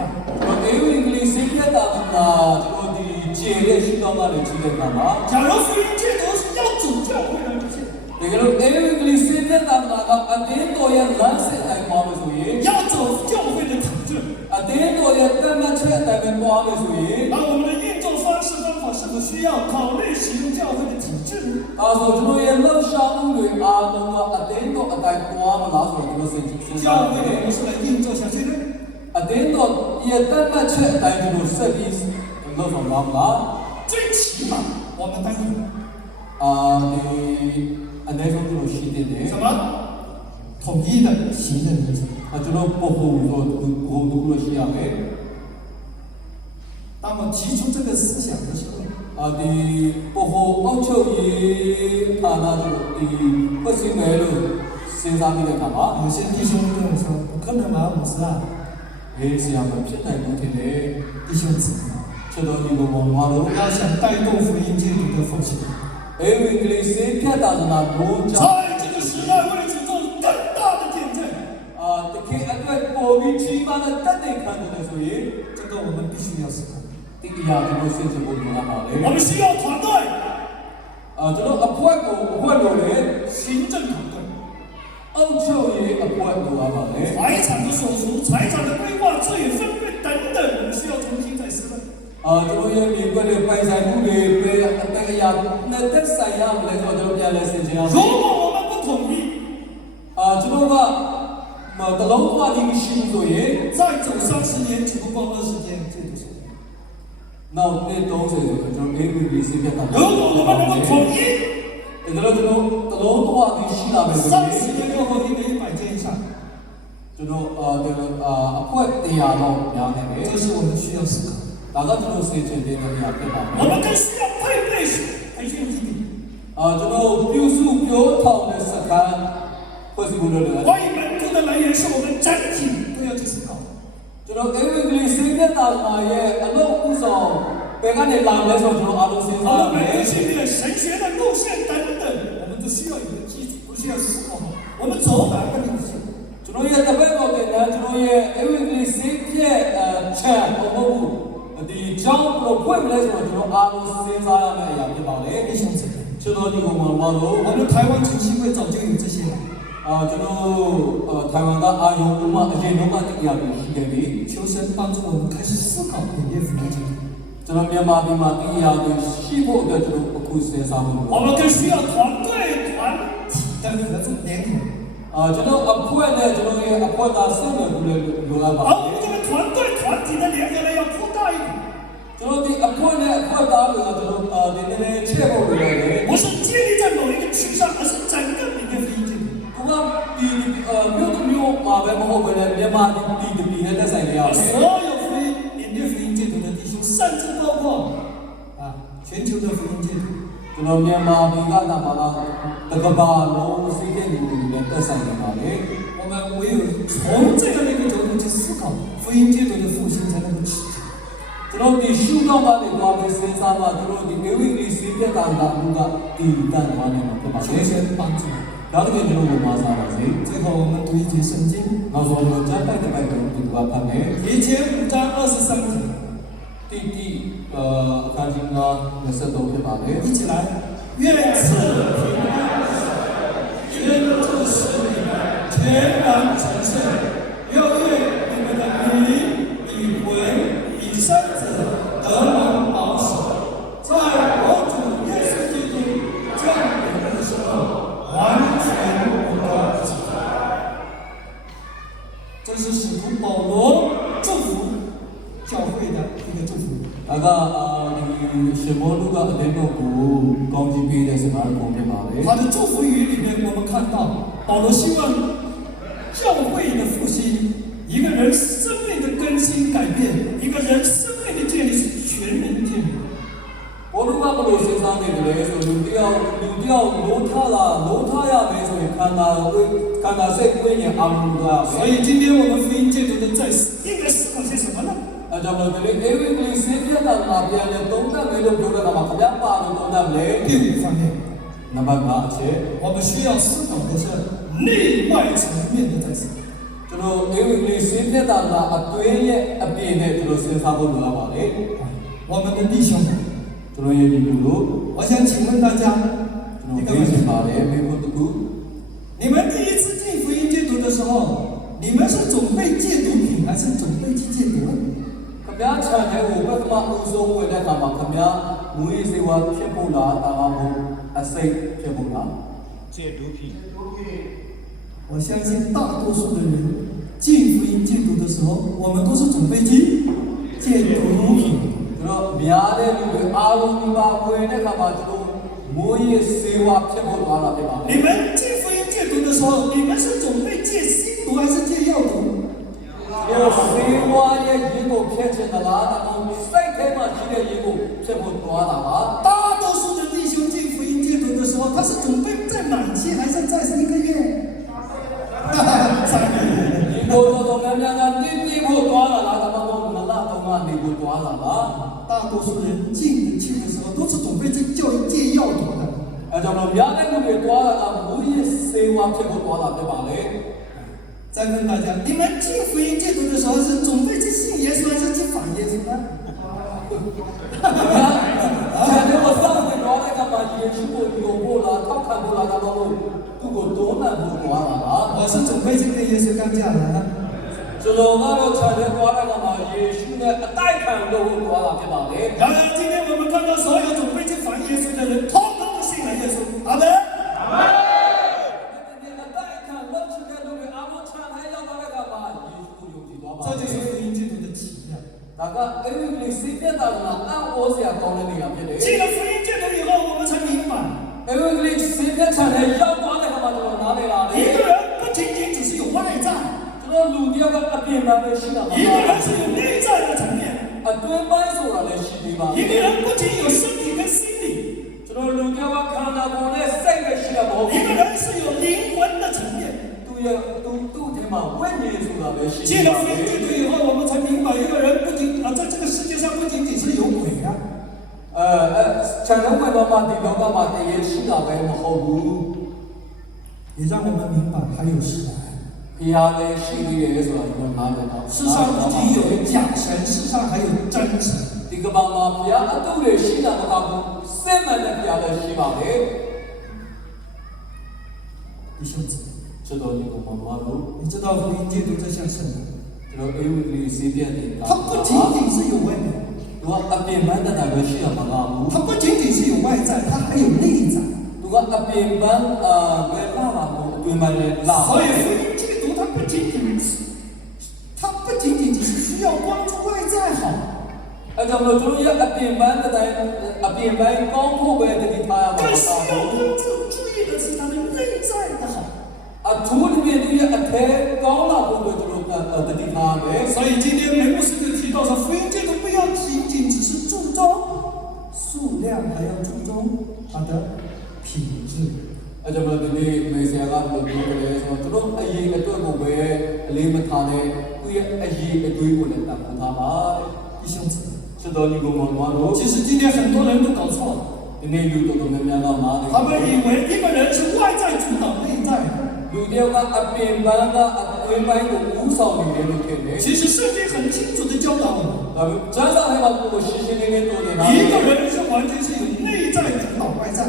every single တာနာကျွန်တော်ဒီခြေရဲ့ရှိတော်ကနေကြည့်တဲ့အခါမှာ 假如福音戒毒是要主教会来实现， ဒီလို every single တာနာကအတင်းတော်ရဲ့လမ်းစဉ်တိုင်းမှာလို့ဆိုရင် 要走教会的统治， သွားမယ်ဆိုရင် 那我们的运作方式方法是否需要考虑使用教会的体制呢？ ဆိုကျွန်တော်ရဲ့လှုပ်ရှားမှုတွေအားလုံးကအတင်းတော့အတိုင်းသွားမလားဆိုတော့ကျွန်တော်စဉ်းစား 教会 တယ် 我们是来运作下去的。 အတင်းတော့ဒီတက်မှတ်ချက်အတိုင်းကျွန်တော်ဆက်ပြီးလုပ်ဆောင်ပါမလား 最起码我们当中 ဒီအနေဆုံးကျွန်တော်ရှိတဲ့တယ် 什么统一的行政原则。 ကျွန်တော်ပို့ဖို့ဆိုဘုံတို့လို့ရှိရမယ် 当我提出这个思想的时候， ဒီပို့ဖို့အောက်ချုပ်ရေးဌာနတို့ဒီပတ်စင်ငယ်လို့စဉ်းစားပြီးတဲ့အခါမှာ 有些弟兄跟我说，不可能啊，牧师啊， ဘေးဆရာမဖြစ်နိုင်ဘူးထင်တယ် 弟兄姊妹， ချက်တော်ဒီဘုံမှာတော့ 要想带动福音戒毒的奉献， အေဝံဂေလိစေဖြတ်တာနာဘုံကြောင့် 在这个时代为主做更大的见证， တကယ်အတွက်ပေါ်ပြီးကြီးမားတဲ့တက်တဲ့ခံတယ်ဆိုရင် 这个我们必须要思考。 ဒီအရာကိုစဉ်းစားဖို့လိုအပ်ပါလေ 我们需要团队， ကျွန်တော်အဖွဲ့လိုလေ 行政团队， အောက်ချုပ်ရေးအဖွဲ့လိုအပ်ပါလေ 财产的手续、财产的规划、资源分配等等，我们需要重新再思考。 ကျွန်တော်ရဲ့မြေကွက်တဲ့ပိုင်ဆိုင်မှုတွေပဲအတက်အရာနဲ့သက်ဆိုင်ရမယ်ဆိုတော့ကျွန်တော်ပြန်လဲစဉ်းစားရအောင် 如果我们不统一， ကျွန်တော်ကတလုံးသွားခြင်းရှိဆိုရင် 再走30年，只不过20年这都是。 နောက်နေ့30ဆိုတော့ကျွန်တော်အေဝံဂေလိစေဖြတ်တာ 如果我们能够统一， ကျွန်တော်တလုံးသွားခြင်းရှိလာမယ်ဆိုရင် 30年过后，你的100件以上， ကျွန်တော်အဖွဲ့တရားတော့များနေတယ် 这是我们需要思考。 ဒါကကျွန်တော်စဉ်းစားတဲ့နေရာဖြစ်ပါမယ် 我们更需要配备培训基地， ကျွန်တော်ပြုစုပြောထောင်တဲ့စကားဖွဲ့စည်းဖို့လိုတယ် 欢迎门徒的来源是我们整体都要去思考。 ကျွန်တော်အေဝံဂေလိစေဖြတ်တာရဲ့အလုပ်ဥဆောင်ဘယ်ကနေလာလဲဆိုတော့ကျွန်တော်အားလုံးစဉ်း 我 စားရ 们 မယ် 每个训练神学的路线等等，我们都需要有个基础，都需要思考好，我们走哪个路线。 ကျွန်တော်ရဲ့တပည့်တော်တွေနဲ့ကျွန်တော်ရဲ့အေဝံဂေလိစေဖြတ်ချမ်းဘုံဘုံဒီကြောင့်ဘယ်လိုဖွင့်မလဲဆိုတော့ကျွန်တော်အားလုံးစဉ်းစားရမယ့်အရာဖြစ်ပါလေ 弟兄姊妹， ကျွန်တော်ဒီဘုံမှာတော့ 我们台湾晨曦会早就有这些了， ကျွန်တော်ထိုင်ဝမ်ကအာယုံမှာအရင်တော့တရားတွေရှိခဲ့ပြီ 求神帮助我们开始思考本业福音基地。 ကျွန်တော်မြန်မာပြည်မှာတရားတွေရှိဖို့အတွက်ကျွန်တော်အခုစဉ်းစားဖို့ 我们更需要团队团体的合作联合。 ကျွန်တော်အဖွဲ့နဲ့ကျွန်တော်ရဲ့အဖွဲ့သားဆက်နွယ်မှုလည်းလိုအပ်ပါ 而我们这个团队团体的联合呢，要扩大一点， ကျွန်တော်ဒီအဖွဲ့နဲ့အဖွဲ့သားတွေကကျွန်တော်ဒီနည်းနည်းချဲ့ဖို့လိုတယ် 不是建立在某一个区上，而是整个里面福音基地。 ခုကဒီမြို့တစ်မြို့မှာပဲမဟုတ်ဘဲနဲ့မြန်မာပြည်နဲ့သက်ဆိုင်နေရ 而 တယ် 所有福音缅甸福音戒毒的弟兄，甚至包括全球的福音戒毒， ကျွန်တော်မြန်မာပြည်ကနာမှာတကဘာလုံးစိတ်တဲ့လူတွေနဲ့သက်ဆိုင်နေပါလေ 我们唯有从这样的一个角度去思考福音戒毒的复兴，才能够持久。 ကျွန်တော်ဒီရှုထောင့်ကနေသွားပြီးစဉ်းစားမှကျွန်တော်ဒီအေဝံဂေလိစေဖြတ်တာကဘုကတည်တံ့သွားနိုင်မှာဖြစ်ပါ 求 လေ 神帮助。 ဒါတကယ်ကျွန်တော်ကိုမှားစားပါစေ 最后我们读一节圣经， နောက်ဆုံးတော့ကျမ်းပိုက်တစ်ပိုက်ကိုဒီကဖတ်မယ် 以前5章23节， တိအခန်းကြီး9 23ဖြစ်ပါလေ 一起来，愿赐平安，天主使你们全然成圣，又愿你们的灵与魂与身子得蒙保守，在我主耶稣基督降临的时候，完全不可指摘。这是使徒保罗祝福教会的一个祝福。 ဒါကဒီရှမောလူကအတဲ့တော့ကိုကောင်းချီးပေးတဲ့စကားကိုဖြစ်ပါလေ 他的祝福语里面，我们看到保罗希望教会的复兴，一个人生命的更新改变，一个人生命的建立是全民建立。 ဘောလူကဘလို့စဉ်းစားနေတယ်လဲဆိုလူတယောက်လုံးထားရမယ်ဆိုရင်ခန္ဓာစိတ်ဝိညာဉ်အာရုံက 所以今天我们福音戒毒的在应该思考些什么呢？ အဲကြောင့်လို့ဒီအေဝံဂေလိစေဖြတ်တာမှာပြန်လဲသုံးသပ်မယ်လို့ပြောတဲ့အခါမှာခဏပါလို့သုံးသပ်လေ 第五方面， နံပါတ်5အချက် 我们需要思考的是内外层面的在思考。 ကျွန်တော်အေဝံဂေလိစေဖြတ်တာမှာအတွင်းရဲ့အပြင်နဲ့ကျွန်တော်စဉ်းစားဖို့လိုအပ်ပါလေ 我们的弟兄们， ကျွန်တော်ရဲ့ဒီလိုလို့ 我想请问大家 ကျွန် 一 တော် 个 ပြော 问 ချင် 题： ပါတယ်မိဖို့တကူ 你们第一次进福音戒毒的时候，你们是准备戒毒品还是准备去戒毒？ ခ များချန်တဲ့ကိုပထမအဦးဆုံးဝင်တဲ့အခါမှာခင်ဗျာမူရေးစေဝါဖြစ်ဖို့လားတာမဟုတ်အစိတ်ဖြစ်ဖို့လား 戒毒品。我相信大多数的人进福音戒毒的时候，我们都是准备去戒毒品。 ကျွန်တော်များတဲ့လူတွေအားလုံးဒီမှာဝင်တဲ့အခါမှာကျွန်တော်မူရေးစေဝါဖြစ်ဖို့သွားတာဖြစ်ပါမယ် 你们进福音戒毒的时候，你们是准备戒吸毒还是戒药毒？ ဒီစေဝါရဲ့ရေကိုဖြတ်ချင်သလားဒါမှမဟုတ်စိတ်ထဲမှာရှိတဲ့ရေကိုဖြတ်ဖို့သွားတာပါ 大多数的弟兄进福音戒毒的时候，他是准备在满期还是在1个月？3个月。 ဒီလိုတော့များများကတည်တည်ဖို့သွားတာလားဒါမှမဟုတ်နလတော့မှနေဖို့သွားတာလား 大多数人进去的时候都是准备去戒药毒的。 အဲကြောင့်တော့များတဲ့လူတွေသွားတာကမူရေးစေဝါဖြစ်ဖို့သွားတာဖြစ်ပါလေ 再问大家，你们进福音戒毒的时候是准备去信耶稣还是去反耶稣呢？ ဆရာတို့စောင့်နေတော့တဲ့ကမှယေရှုကိုဒီလိုပို့လာထောက်ခံဖို့လာတာမဟုတ်သူ့ကိုတွန်းလှန်ဖို့သွားတာလား 我是准备去跟耶稣干架的。 ကျွန်တော်ကတော့ခြံထဲသွားတဲ့ကမှယေရှုနဲ့အတိုက်ခံလို့သွားတာဖြစ်ပါလေ 然而，今天我们看到所有准备去反耶稣的人，通通都信了耶稣。阿门。 ဒီအတိုက်ခံလို့ချင်တဲ့လူတွေအားလုံးခြံထဲရောက်တဲ့ကမှယေရှုကိုယုံကြည်သွားပါ 这就是福音戒毒的起源。 ဒါကအဲ့ဒီလေးစိတ်သက်သာတာအံ့ဩစရာကောင်းတဲ့နေရာဖြစ်တယ် 进了福音戒毒以后，我们才明白， အဲ့ဒီလေးစိတ်သက်ခြံထဲရောက်သွားတဲ့ကမှကျွန်တော်နားလည်လာတယ် 一个人不仅仅只是有外在， ကျွန်တော်လူတယောက်ကအပြင်မှာပဲရှိတာမ 一 ဟုတ် 个 ဘူး 人是有内在的层面， အတွင်းပိုင်းဆိုတာလည်းရှိသေးပါ 一 သေး 个人不仅有身体跟心理， ကျွန်တော်လူတယောက်ကခန္ဓာကိုယ်နဲ့စိတ်ပဲရှိတာမဟုတ် 一 ဘူး 个人是有灵魂的层面。 သူ့ထဲမှာဝိညာဉ်ဆိုတာပဲရှိ 进了福音戒毒以后，我们才明白，一个人不仅在这个世界上不仅仅是有鬼啊， ခြံလုံးဝင်တော့မှဒီလောကမှာတရေရှိတာပဲမဟုတ်ဘူး 也让我们明白还有神。 ဖျားလည်းရှိသေးတယ်ဆိုတာကျွန်တော်နားလည်တော့ 世上不仅有假神，世上还有真神。 ဒီကမ္ဘာမှာဖျားအတုတွေရှိတာမဟုတ်ဘူးစစ်မှန်တဲ့ဖျားလည်းရှိပါလေ 弟兄姊妹， ကျွန်တော်ဒီကောင်မှာတော့ 你知道福音戒毒这项圣人， ကျွန်တော်အေဝံဂေလိစေပြတဲ့က 他不仅仅是有外表， သူကအပြင်ပန်းတဲ့ပဲရှိရမှာလားဘူး 他不仅仅是有外在，他还有内在。 သူကအပြင်ပန်းဘယ်လာမှာမဟုတ်အတွင်းမှာလည်းလာ 所以福音戒毒，它不仅仅只是需要关注外在好， အဲကြောင့်လို့ကျွန်တော်ရအပြင်ပန်းတဲ့အတိုင်းအပြင်ပန်းကောင်းဖို့ပဲတတိထားရမှာ 更 မ 需 ဟုတ် 要 ဘူး 关注注意的是他的内在的好。 အထူးသဖြင့်သူရဲ့အထဲကောင်းလာဖို့ကိုကျွန်တော်တတိထားမယ် 所以今天梅牧师就提到说，福音戒毒不要仅仅只是注重数量，还要注重它的品质。 အဲကြောင့်လို့ဒီနေ့မေဆရာကပြောတယ်ဆိုတော့သူတို့အရေးအတွက်ကိုပဲအလေးမထားနဲ့သူရဲ့အရေးအတွေးကိုလည်းတတ်ထားပါ 弟兄姊妹， စတော်ဒီကောင်မှာတော့ 其实今天很多人都搞错了， ဒီနေ့လူတော်တော်များများကမားတယ် 他们以为一个人是外在主导内在。 လူတယောက်ကအပြင်ပန်းကအသွေးပိုင်းကိုဥဆောင်နေတယ်လို့ထင်တယ် 其实圣经很清楚的教导我们， ဒါပေမဲ့ကျမ်းစာထဲမှာကိုရှင်းရှင်းလင်းလင်းပြောနေတာ 一个人是完全是有内在主导外在。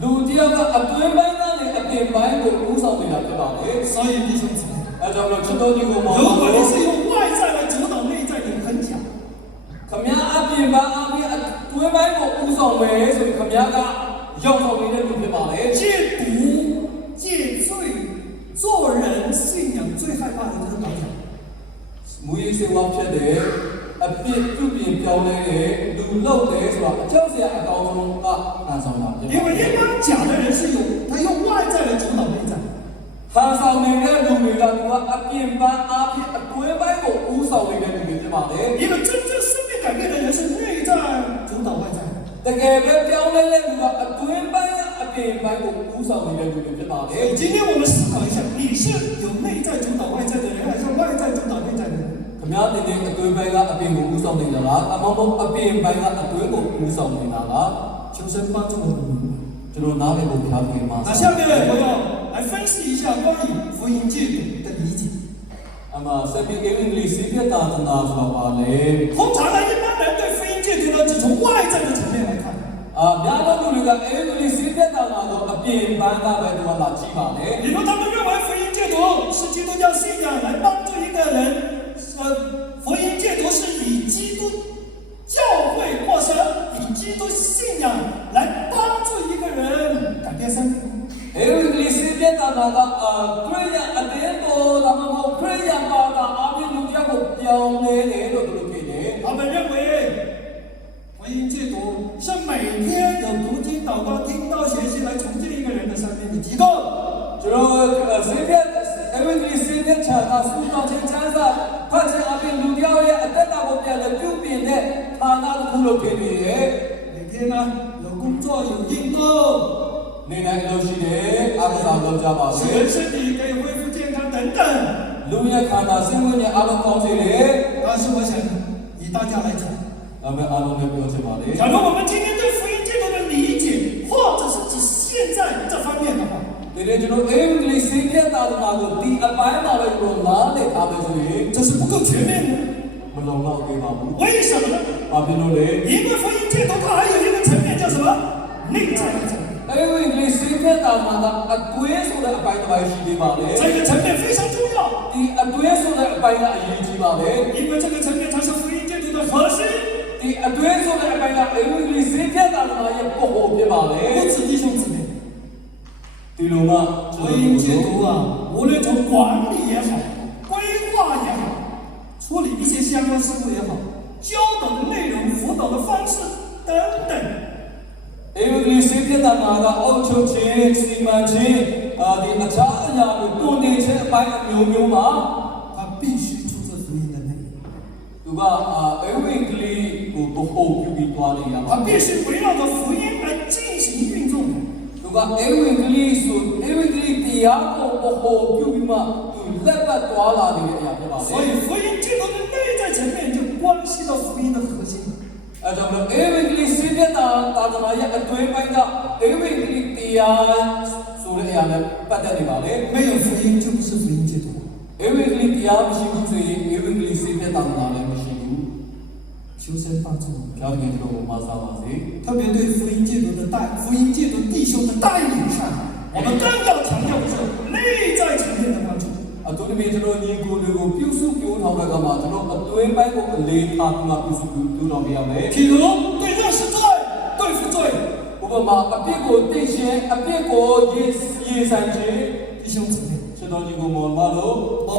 လူတယောက်ကအတွင်းပိုင်းကနေအပြင်ပိုင်းကိုဥဆောင်နေတာဖြစ်ပါလေ 所以弟兄姊妹， အဲကြောင့်လို့စတော်ဒီကောင်မှာ 如果你是用外在来主导内在，你很假。 ခမည်းအပြင်ပန်းအပြင်အတွင်းပိုင်းကိုဥဆောင်မယ်ဆိုရင်ခမည်းကရောက်ဆောင်နေတဲ့လူဖြစ်ပါလေ 戒毒、戒罪、做人信仰最害怕的就是搞假。 မူရေးစေဝါဖြစ်တယ်အပြစ်ပြုပြင်ပြောင်းလဲတယ်လူလောက်တယ်ဆိုတာအကြောက်စရာအကောင်းဆုံးကဟန်ဆောင်တာဖြစ် 因 ပါ 为一般假的人是他用外在来主导内在， ဟန်ဆောင်နေတဲ့လူတွေကသူကအပြင်ပန်းအပြင်အတွင်းပိုင်းကိုဥဆောင်နေတဲ့လူတွေဖြစ်ပါလေ 因为真正生命改变的人是内在主导外在。 တကယ်ပဲပြောင်းလဲတဲ့လူကအတွင်းပိုင်းကအပြင်ပိုင်းကိုဥဆောင်နေတဲ့လူတွေဖြစ်ပါလေ 今天我们思考一下，你是有内在主导外在的人，还是外在主导内在的人？ ခမည်းတင်တဲ့အတွင်းပိုင်းကအပြင်ကိုဥဆောင်နေတာလားအမောမောအပြင်ပိုင်းကအတွင်းကိုဥဆောင်နေတာလား 求神帮助我们明白。 ကျွန်တော်နားလည်ဖို့ဖျားခင်ပါ 那下面呢，我要来分析一下关于福音戒毒的理解。 အမှစပိကေအင်္ဂလိပ်စီပြတာတနာဆိုတာပါလေ 通常呢，一般人对福音戒毒呢，只从外在的层面来看。 များသောလူတွေကအင်္ဂလိပ်စီပြတာကတော့အပြင်ပန်းကပဲသူကလာကြည့်ပါလေ 比如他们认为福音戒毒是基督教信仰来帮助一个人，福音戒毒是以基督教ပြောင်းလဲတယ်လို့သူတို့ဖြစ်တယ် 他们认为福音戒毒是每天有读经祷告听到学习来重建一个人的生命的机构 ကျွန်တော်စေဖြတ်အဝိကလေးစေဖြတ်ချတာစူးတော်ချင်းချမ်းသာဖတ်ခြင်းအပြင်လူတယောက်ရဲ့အသက်တာကိုပြန်လဲပြုပြင်တဲ့ဌာနတစ်ခုလို့ဖြစ်နေတယ် 每天呢有工作有运动 နေနိုင်လို့ရှိတယ်အားကစားလုပ်ကြပါစေ 使身体可以恢复健康等等 လူရဲ့ခန္ဓာစိတ်ဝိညာဉ်အားလုံးကောင်းစေတယ် 但是我想以大家来讲 ဒါပေမဲ့အားလုံးလည်းပြောချင်ပါလေ 假如我们今天对福音戒毒的理解或者是指现在这方面的话 ဒီနေ့ကျွန်တော်အင်္ဂလိပ်စေဖြတ်တာကိုဒီအပိုင်းမှာပဲကျွန်တော်နားလည်ထားမယ်ဆိုရင် 这是不够全面的 မလုံလောက်သေးပါဘူး 为什么呢 ဘာဖြစ်လို့လဲ 因为福音戒毒它还有一个层面叫什么内在的层面 အင်္ဂလိပ်စေဖြတ်တာမှာအတွေးဆိုတဲ့အပိုင်းတစ်ပိုင်းရှိသေးပါလေ 这个层面非常重要 ဒီအတွေးဆိုတဲ့အပိုင်းကအရေးကြီးပါပဲ 因为这个层面才是福音戒毒的核心 ဒီအတွေးဆိုတဲ့အပိုင်းကအင်္ဂလိပ်စေဖြတ်တာမှာရဲ့ပုံပေါ်ဖြစ်ပါလေ 不止弟兄姊妹 ဒီလိုမှ 福音戒毒啊无论从管理也好规划也好处理一些相关事务也好教导的内容辅导的方式等等 အင်္ဂလိပ်စေဖြတ်တာမှာကအုပ်ချုပ်ခြင်းစီမံခြင်းဒီအခြားအရာတွေတွင်တင်ခြင်းအပိုင်းအမျိုးမျိုးမှာ 他必须出自福音的内容 သူကအင်္ဂလိပ်ကိုဘဟုပြုပြီးသွားနေရပါ 他必须围绕着福音来进行运作的 သူကအင်္ဂလိပ်ဆိုအင်္ဂလိပ်တရားကိုဘဟုပြုပြီးမှသူလက်ပတ်သွားလာနေတဲ့အရာဖြစ်ပါလေ 所以福音戒毒的内在层面就关系到福音的核心 အဲကြောင့်မလို့အင်္ဂလိပ်စေဖြတ်တာသာသနာရဲ့အတွင်းပိုင်းကအင်္ဂလိပ်တရားဆိုတဲ့အရာနဲ့ပတ်သက်နေပါလေ 没有福音就不是福音戒毒 အင်္ဂလိပ်တရားမရှိဘူးဆိုရင်အင်္ဂလိပ်စေဖြတ်တာလည်းမရှိဘူး 求神帮助我们 ကျောင်းကြီးတို့ကိုမဆာပါစေ 特别对福音戒毒的福音戒毒弟兄的带领上我们更要强调的是内在层面的帮助 အတူတူကျွန်တော်ညီကိုတွေကိုပြုစုပြောင်းထောင်တဲ့ကမှာကျွန်တော်အတွင်းပိုင်းကိုအလေးထားပြီးမှပြုစုပြောင်းထောင်ရမယ် 譬如对认识罪对付罪 ဥပမာအပြစ်ကိုသိခြင်းအပြစ်ကိုရေးဆိုင်ခြင်း 弟兄姊妹 ကျွန်တော်ညီကိုမော်မလို့ 我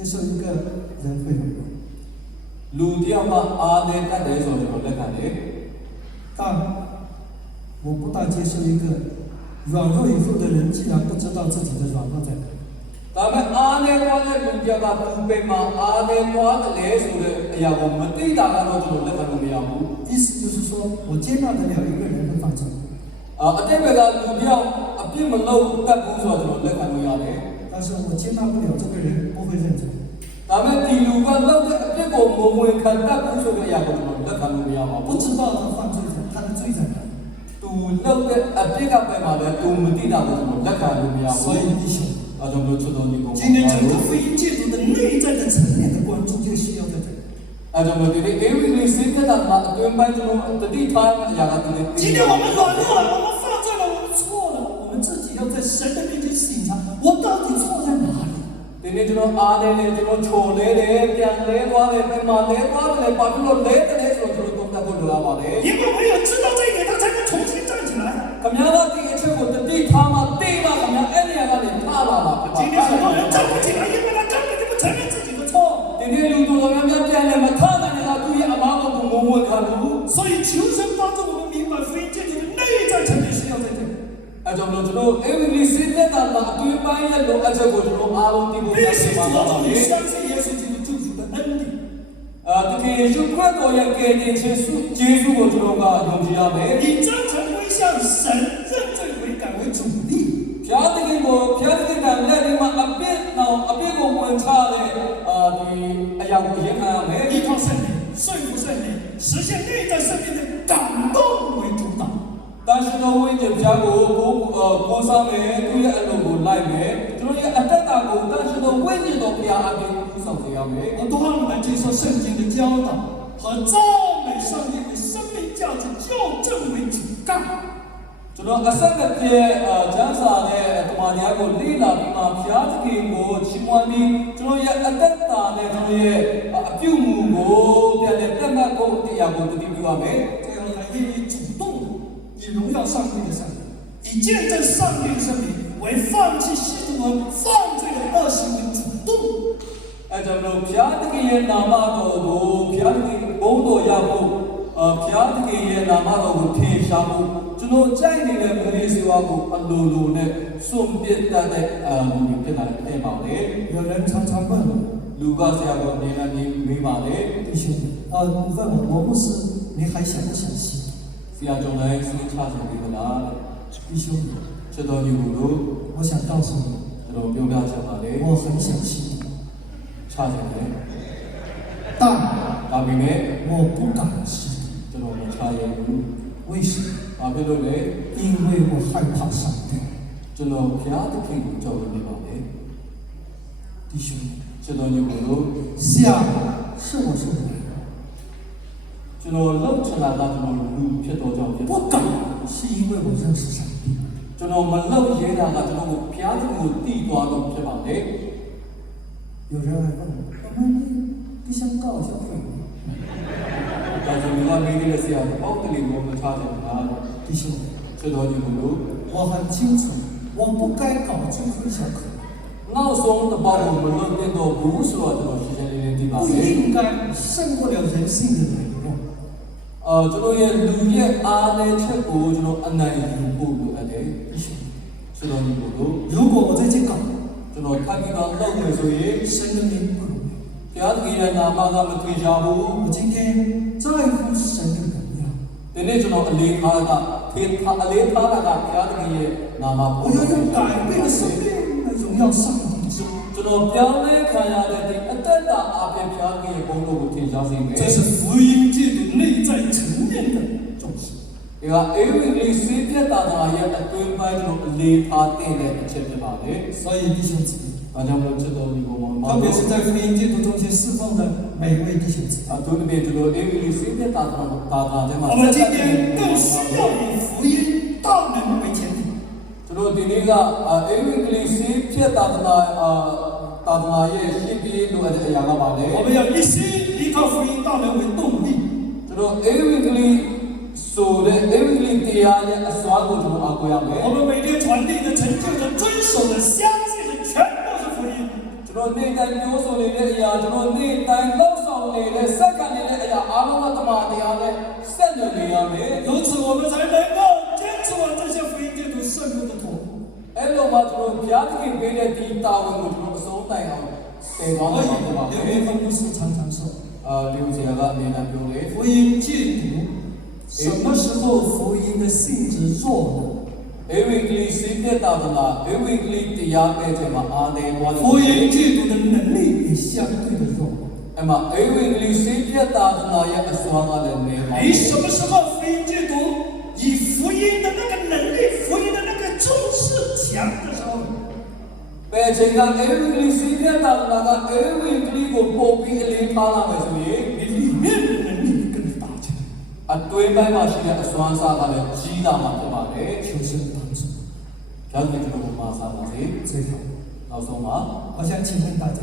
接受一个人会很容易 လူတယောက်ကအားနဲ့တတ်တယ်ဆိုတော့ကျွန်တော်လက်ခံတယ် 但我不大接受一个软弱以后的人竟然不知道自己的软弱在哪里 ဒါပေမဲ့အားနဲ့သွားတဲ့လူတယောက်ကသူ့ပဲမှာအားနဲ့သွားတယ်ဆိုတဲ့အရာကိုမသိတာကတော့ကျွန်တော်လက်ခံလို့မရဘူး 意思就是说我接纳得了一个人会犯错 အတိတ်ကလူတယောက်အပြစ်မလုပ်တတ်ဘူးဆိုတော့ကျွန်တော်လက်ခံလို့ရတယ် 但是我接纳不了这个人不会认错 ဒါပေမဲ့ဒီလူကလုပ်တဲ့အပြစ်ကိုမဝင်ခံတတ်ဘူးဆိုတဲ့အရာကိုကျွန်တော်လက်ခံလို့မရပါ 不 ဘူး 知道他犯罪他的罪在哪里 သူလုပ်တဲ့အပြစ်ကပဲမှာလဲသူမသိတာကိုကျွန်တော်လက်ခံလို့မရ 所 ဘူး 以弟兄 အဲကြောင့်လို့ချစ်တော်ညီကို 今天整个福音戒毒的内在的层面的关注就需要在这里 အဲကြောင့်လို့ဒီနေ့အေဝိဂလိစေတတာမှာအတွင်းပိုင်းကျွန်တော်တတိထားအရာကဒီနေ့ 今天我们软弱了，我们犯罪了，我们错了，我们自己要在神的面前省察，我到底错在哪里？ ဒီနေ့ကျွန်တော်အားနေတယ်ကျွန်တော်ချိုလဲတယ်ပြန်လဲသွားတယ်ပြန်မလဲသွားတယ်ဘာဖြစ်လို့လဲတယ်ဆိုတော့ကျွန်တော်သုံးသပ်ဖို့လိုလာပါတယ် 因为唯有知道这一点，他才能重新站起来。 ခင်ဗျားတို့ဒီအချက်ကိုတတိထားမှသိမှခင်ဗျားအဲ့ဒီနေရာကနေထားလာပါဖြစ်ပါ 今天很多人站不起来，因为他根本就不承认自己的错。 ဒီနေ့လူတော်များများပြန်လဲမထားနိုင်တဲ့သူရဲ့အမားကိုငုံဝင်ခံလို့ 所以求神帮助我们明白福音戒毒的内在层面是要在这里。 အဲကြောင့်လို့ကျွန်တော်အေဝိဂလိစေတတာမှာအတွင်းပိုင်းရဲ့လိုအပ်ချက်ကိုကျွန်တော်အားလုံးသိဖို့ 必 ရ 须 ပါ 着 ပါ 重于 တယ် 相信耶稣基督救赎的恩典。 တကယ်ရုပ်ခွက်တော်ရဲ့ကယ်တင်ခြင်းစုကျေးဇူးကိုကျွန်တော်ကယုံကြည်ရမယ် 以真诚归向神、认罪悔改为主力。 ဖျားသခင်ကိုဖျားသခင်ကလက်ဒီမှာအပြစ်ကိုဝင်ချတဲ့ဒီအရာကိုရင်ခံရမယ် 依靠圣灵，顺服圣灵，实现内在生命的感动为主导。 တန်ရှင်တော်ဝိညာဉ်ဖျားကိုကိုးစားမယ်သူရဲ့အလုပ်ကိုလိုက်မယ်ကျွန်တော်ရဲ့အတ္တတာကိုတန်ရှင်တော်ဝိညာဉ်တော်ဖျားအပြင်ပူဆောင်စေရမယ် 我多让我们接受圣经的教导和赞美上帝为生命价值校正为主干。 ကျွန်တော်အဆက်မပြည့်ကျမ်းစာနဲ့တမန်တော်ကိုလေ့လာပြီးမှဖျားသခင်ကိုချီးမွမ်းပြီးကျွန်တော်ရဲ့အတ္တတာနဲ့ကျွန်တော်ရဲ့အပြုမှုကိုပြန်လည်ပြတ်မှတ်ဖို့တရားကိုတည်ပြုရမယ် 这样才愿意主动的以荣耀上帝的生命，以见证上帝的生命，为放弃吸毒和犯罪的恶行为主动。 အဲကြောင့်လို့ဘုရားသခင်ရဲ့နာမတော်ကိုဘုရားသခင်ဘုန်းတော်ရဖို့ဘုရားသခင်ရဲ့နာမတော်ကိုထင်ရှားဖို့ကျွန်တော်ကြိုက်နေတဲ့မူရင်းစေဝါကိုအလိုလိုနဲ့စွန့်ပစ်တတ်တဲ့လူတွေဖြစ်လာတဲ့ပါလေ 有人常常问我， လူကဆရာတော်နေလာနေမေးပါလေ 弟兄，问我牧师，你还想不想吸？ ဆရာကျော်လည်းစဉ်းစားကြည့်ပါလား 弟兄， ချက်တော်ညီကိုတို့ 我想告诉你， ကျွန်တော်ပြောပြချင်ပါလေ 我很想吸毒， ချကြတယ် 但 ဒါပေမဲ့ 我不敢吸。 ကျွန်တော်မချရဘူး 为什么？ ဘာဖြစ်လို့လဲ 因为我害怕上帝。 ကျွန်တော်ဘုရားသခင်ကိုကြောက်နေပါလေ 弟兄， ချက်တော်ညီကိုတို့ 想是我是人， ကျွန်တော်လှုပ်ချင်တာကကျွန်တော်လူဖြစ်တော်ကြောင့်ဖြစ် 不敢是因为我认识上帝。 ကျွန်တော်မလှုပ်ရဲတာကကျွန်တော်ကိုဘုရားသခင်ကိုတည်သွားလို့ဖြစ်ပါလေ 有人还问我，你想搞消费吗？ ဒါဆိုရင်လည်းမိတဲ့ဆရာပေါ့တလီကိုမချကြဘူးလား 弟兄， ချက်တော်ညီကိုတို့ 我很清楚，我不该搞这回小可， နောက်ဆုံးတစ်ပေါက်ကိုမလွတ်တဲ့တော့ဘူးဆိုတော့ကျွန်တော်ရှင်းရှင်းလင်းလင်းသိပါ 不 လေ 应该胜过了人性的软弱。 ကျွန်တော်ရဲ့လူရဲ့အားနည်းချက်ကိုကျွန်တော်အနိုင်ယူဖို့လိုအပ်တယ် 弟兄， ချက်တော်ညီကိုတို့ 如果我再去搞， ကျွန်တော်ခပ်ပြီးတော့လုပ်မယ်ဆိုရင် 神的名不容易。 ဘုရားသခင်ရဲ့နာမကမထွေရှားဘူး 我今天在乎神的荣耀， ဒီနေ့ကျွန်တော်အလေးထားတာဖေးထားအလေးထားတာကဘုရားသခင်ရဲ့နာမ 我 ပေါ် 要用改变的生命来荣耀上帝的生命。 ကျွန်တော်ပြောင်းလဲခံရတဲ့ဒီအသက်တာအပြင်ဘုရားသခင်ရဲ့ဘုန်းတော်ကိုထင်ရှားစေမယ် 这是福音界的内在层面的重视。 ဒီကအေဝံဂေလိစေပြတ်တာရဲ့အတွင်းပိုင်းကျွန်တော်အလေးထားတဲ့အချက်ဖြစ်ပါလေ 所以弟兄姊妹， ဒါကြောင့်မလို့ချက်တော်ညီကိုမောင် 特别是在福音界途中去侍奉的每一位弟兄姊妹， အတူတူပဲကျွန်တော်အေဝံဂေလိစေပြတ်တာတဲ့မှာ 我们今天更需要以福音大能为前提。 ကျွန်တော်ဒီနေ့ကအေဝံဂေလိစေပြတ်တာရဲ့ရှင်းပြလိုအပ်တဲ့အရာကပါလေ 我们要一心依靠福音大能为动力， ကျွန်တော်အေဝံဂေလိဆိုတဲ့အေဝံဂေလိတရားရဲ့အစွမ်းကိုကျွန်တော်အကွဲရမယ် 我们每天传递的、成就的、遵守的、相信的，全都是福音。 ကျွန်တော်နေ့တိုင်းပြောဆိုနေတဲ့အရာကျွန်တော်နေ့တိုင်းလှုပ်ဆောင်နေတဲ့စက္ကန့်နေတဲ့အရာအားလုံးကတမန်တရားနဲ့ဆက်နွယ်နေရမယ် 如此，我们才能够坚持完这些福音界途圣路的途。 အဲ့လိုမှကျွန်တော်ဘုရားသခင်ပေးတဲ့ဒီတာဝန်ကိုကျွန်တော်အဆုံးတိုင်အောင်တည်သွား 所 မှာ 以 ဖြစ်ပါမ 刘 ယ် 一峰牧师常常说， ဒီလိုဆရာကအမြဲတမ်းပြောလေ 福音戒毒什么时候福音的性质弱了？ အေဝံဂေလိစေပြတ်တာအေဝံဂေလိတရားတဲ့ချိန်မှာအားနေသွားတယ် 福音戒毒的能力也相对的弱。 အဲ့မှာအေဝံဂေလိစေပြတ်တာရဲ့အစွမ်းကလည်းနေပါ 你什么时候福音戒毒，以福音的那个能力、福音的那个重视强的时候， ဘယ်ချိန်ကအေဝံဂေလိစေပြတ်တာကအေဝံဂေလိကိုပို့ပြီးအလေးထားလာမယ်ဆိုရင် 你里面的能力更大起来。 အတွင်းပိုင်းမှာရှိတဲ့အစွမ်းစားကလည်းကြီးလာမှာဖြစ်ပါတယ် 求神帮助。 ။ဒါကြောင့်ကျွန်တော်မှာစားပါစေ 最后， ။နောက်ဆုံးမှာ 我想请问大家，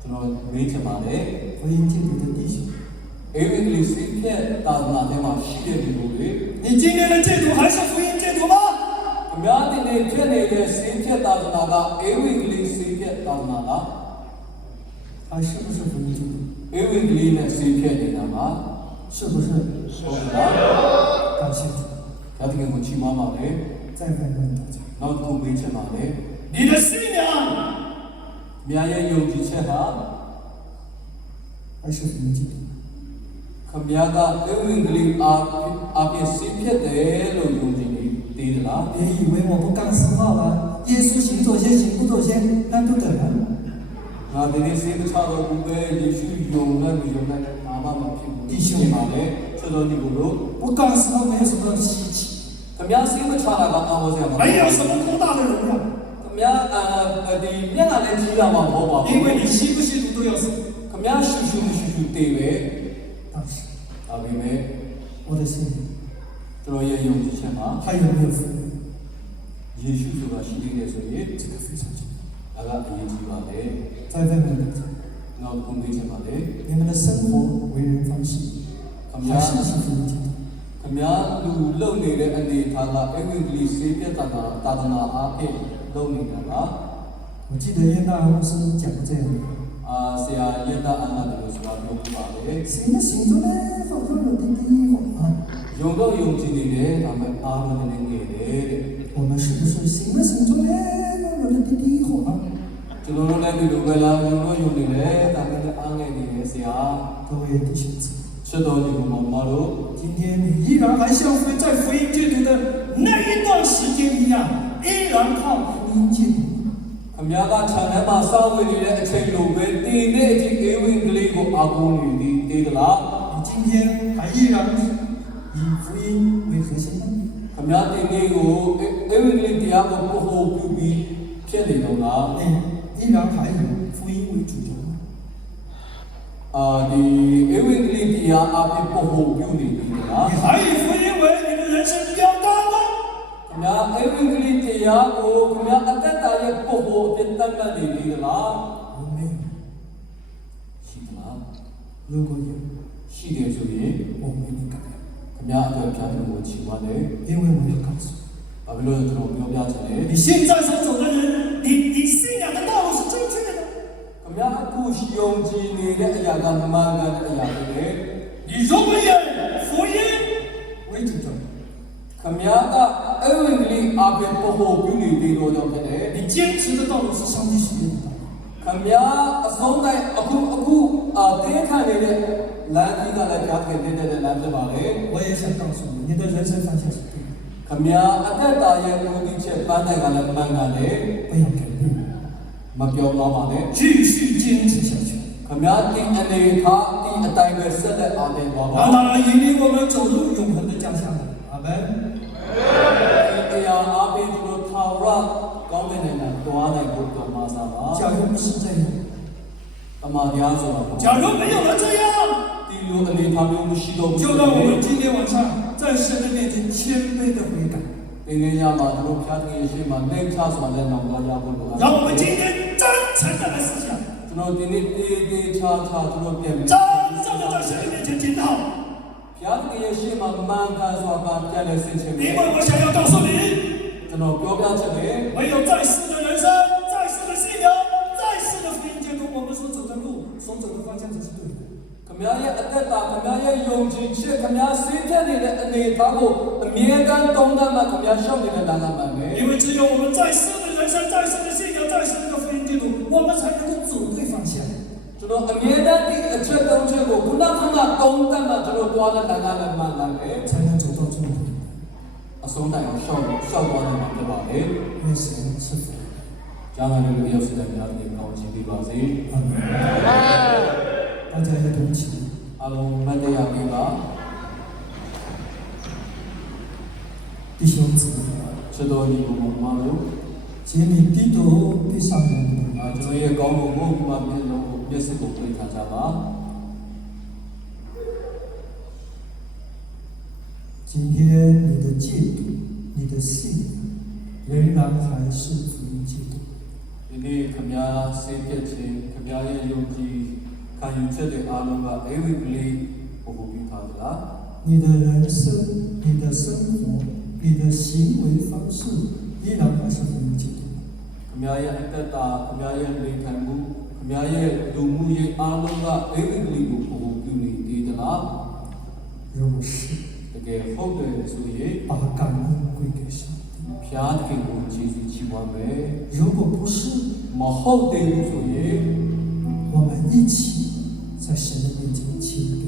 ကျွန်တော်မေးချင်ပါတယ် 福音戒毒的弟兄， ။အေဝံဂေလိစေပြတ်တာထဲမှာရှိတဲ့ဒီလိုတွေ 你今天的戒毒还是福音戒毒吗？ အများကြီးနဲ့ဖြစ်နေတဲ့စေပြတ်တာကအေဝံဂေလိစေပြတ်တာလား 还是不是福音戒毒？ ။အေဝံဂေလိနဲ့စေပြတ်နေတာမှာ 是不是？ ဟုတ်လား 感谢主。 ။ဒါတကယ်ကိုချီးမွမ်းပါလေ 再问问大家， ။နောက်တစ်ခုမေးချင်ပါလေ 你的信仰 ။မြာရဲ့ယုံကြည်ချက်က 还是福音戒毒？ ခမည်းကအေဝံဂေလိအပြင်စေပြတ်တယ်လို့ယုံကြည်နေသေးသလား 别以为我不干实话了，耶稣行左些，行不左些，那都等人。 ငါဒီနေ့စေတချတော်ဘုပဲယေရှုယုံနဲ့မယုံနဲ့အာမမဖြစ်ဘူးဒီပါလေဆက်တော်ဒီကိုလို့ 不干实话没有什么稀奇， ခမည်းစေတချတာကအာဝဇ္ဇာမှာ 没有什么多大的荣耀， ခမည်းဒီမျက်နှာနဲ့ကြီးလာမှာမဟုတ်ပါဘူး 因为你吸不吸毒都要死。 ခမည်းရှူတေးပဲ 但是 ဒါပေမဲ့ 我的心里 ကျွန်တော်ရဲ့ယုံကြည်ချက်မှာ 还有没有福音？ ယေရှုဆိုတာရှိနေတယ်ဆိုရင် 这个非常重要。 ဒါကအရေးကြီးပါတယ် 再问问大家， နောက်တစ်ခုမေးချင်ပါတယ် 你们的生活为人方式 ခမ 还 ည်း 是不是福音戒毒？ ခ ခင်ဗျာလူလုံနေတဲ့အနေထားကအေဝံဂေလိစေပြတ်တာသာသနာအားဖြင့်လုံနေတာလား 我记得燕大牧师讲过这样的。 ဆရာရက်တာအနာတို့ဆိုတာပြောပြပါလေ 谁的心中呢？好像有滴滴火啊！ ယုံတော့ယုံကြည်နေတယ်ဒါပေမဲ့အားမနေငယ်တယ်တဲ့ 我们是不是心的心中呢？有了滴滴火啊！ ကျွန်တော်တို့လည်းဒီလိုပဲလားယုံတော့ယုံနေတယ်ဒါပေမဲ့အားငယ်နေတယ်ဆရာ 各位弟兄姊妹， ချစ်တော်ညီကောင်မတို့ 今天你依然还像在福音戒毒的那一段时间一样，依然靠福音戒毒。 ခမည်းကခြံထဲမှာစောင့်ဝင်နေတဲ့အချိန်လိုပဲတင်းတဲ့အချိန်အေဝံဂေလိကိုအားကိုးနေသည်တေးသလား 你今天还依然以福音为核心吗？ ခမည်းတင်းလေးကိုအေဝံဂေလိတရားကိုပို့ဖို့ပြုပြီးဖြစ်နေတော့လား 你依然还以福音为主轴吗？ ဒီအေဝံဂေလိတရားအပြင်ပို့ဖို့ပြုနေပြီလား 你还以福音为你的人生标杆吗？ ခမည်းအေဝံဂေလိတရားကိုခမည်းအသက်တာရဲ့ပို့ဖို့အဖြစ်တတ်မှတ်နေပြီလား 我没有。 ရှိသလား 如果有， ရှိတယ်ဆိုရင် 我为你感恩， ခမည်းအတွက်ဖြားဖို့ချီးပါတယ် 因为我要告诉你。 ဘာဖြစ်လို့ကျွန်တော်ပြောပြချင်လဲ 你现在所走的人，你信仰的道路是正确的吗？ ခမည်းအခုယုံကြည်နေတဲ့အရာကမှန်ကန်တဲ့အရာတွေလေ 你如果以福音为主轴， ခမည်းကအေဝံဂေလိအပြင်ပို့ဖို့ပြုနေပြီလို့ကြောင့်ဖြစ်တယ် 你坚持的道路是上帝喜悦的道路。 ခမည်းအဆုံးတိုင်းအခုတင်းခံနေတဲ့လမ်းကြီးကလည်းကြားခဲ့တဲ့လမ်းဖြစ်ပါလေ 我也想告诉你，你的人生方向是对的， ခမည်းအသက်တာရဲ့ဦးတည်ချက်ပန်းတိုင်ကလည်းမှန်ကန်တယ် 不要改变， မပြောင်းတော့ပါနဲ့ 继续坚持下去。 ခမည်းဒီအနေထားဒီအတိုင်းပဲဆက်လက်အားထုတ်ပါပါ 让他来引领我们走入永恒的家乡。阿门。 ဒီတရားအားဖြင့်ကျွန်တော်ထာဝရကောင်းတဲ့နိုင်ငံတွားနိုင်ဖို့တော်မှာစားပါ 假如不是这样， တမန်တရားဆိုတာ 假如没有了这样， ဒီလိုအနေထားမျိုးမရှိတော့ဘူး 就让我们今天晚上在神的面前谦卑的悔改， ဒီနေ့ညမှာကျွန်တော်ဖျားသခင်ရှိမှနှိမ့်ချစွာနဲ့နောင်လာရဖို့လိုတာ 让我们今天真诚的来思想， ကျွန်တော်ဒီနေ့တေးသေးချာချာကျွန်တော်ပြန်ပြီး 真正的在神的面前听到。 ဖျားသခင်ရှိမှမှန်ကန်စွာကပြန်လဲဆင်ခြင် 因 ပြီး 为我想要告诉你， ကျွန်တော်ပြောပြချင်တယ် 没有在世的人生，在世的信仰，在世的福音监督，我们所走的路，所走的方向才是对的。 ခမည်းရဲ့အသက်တာခမည်းရဲ့ယုံကြည်ချက်ခမည်းစိတ်သက်နေတဲ့အနေထားကိုအမြဲတမ်းတုံးတမ်းမှခမည်းရှောက်နေတဲ့ဒါကမှန်ပဲ 因为只有我们在世的人生，在世的信仰，在世的福音监督，我们才能够走对方向。 ကျွန်တော်အမြဲတမ်းဒီအချက်သုံးချက်ကိုခုနကတုံးတမ်းမှကျွန်တော်တွားတဲ့ဒါကလည်းမှန်တယ် 才能走到终点。 အဆုံးတိုင်အောင်ရှောက်သွားနိုင်မှာဖြစ်ပါလေ 愿神赐福。 ကျောင်းသားတွေရောက်စီတဲ့များတွေကောင်းချီးပေးပါစေ 阿门。大家也同起。 အားလုံးမတရားပေးပါ 弟兄姊妹， ချစ်တော်ညီကိုမတို့ 请你低头闭上眼睛。 ကျွန်တော်ရဲ့ကောင်းမှုဘုရားမြတ်လုံးကိုမျက်စိကိုပိတ်ထားကြပါ 今天你的戒毒，你的信仰，仍然还是福音戒毒。 ဒီနေ့ခမည်းစေပြည့်ခြင်းခမည်းရဲ့ယုံကြည်ခံယူချက်တွေအားလုံးကအေဝံဂေလိကိုပြုထားသလား 你的人生、你的生活、你的行为方式，依然还是福音戒毒。 ခမည်းရဲ့အသက်တာခမည်းရဲ့နေထိုင်မှုခမည်းရဲ့လူမှုရေးအားလုံးကအေဝံဂေလိကိုပြုနေသေးသလား 如果是， တကယ်ဟုတ်တယ်ဆိုရင် 把感恩归给上帝； ဖျားသခင်ကိုကျေးဇူးချီးမွမ်းမယ် 如果不是， မဟုတ်တယ်လို့ဆိုရင် 我们一起在神的面前谦卑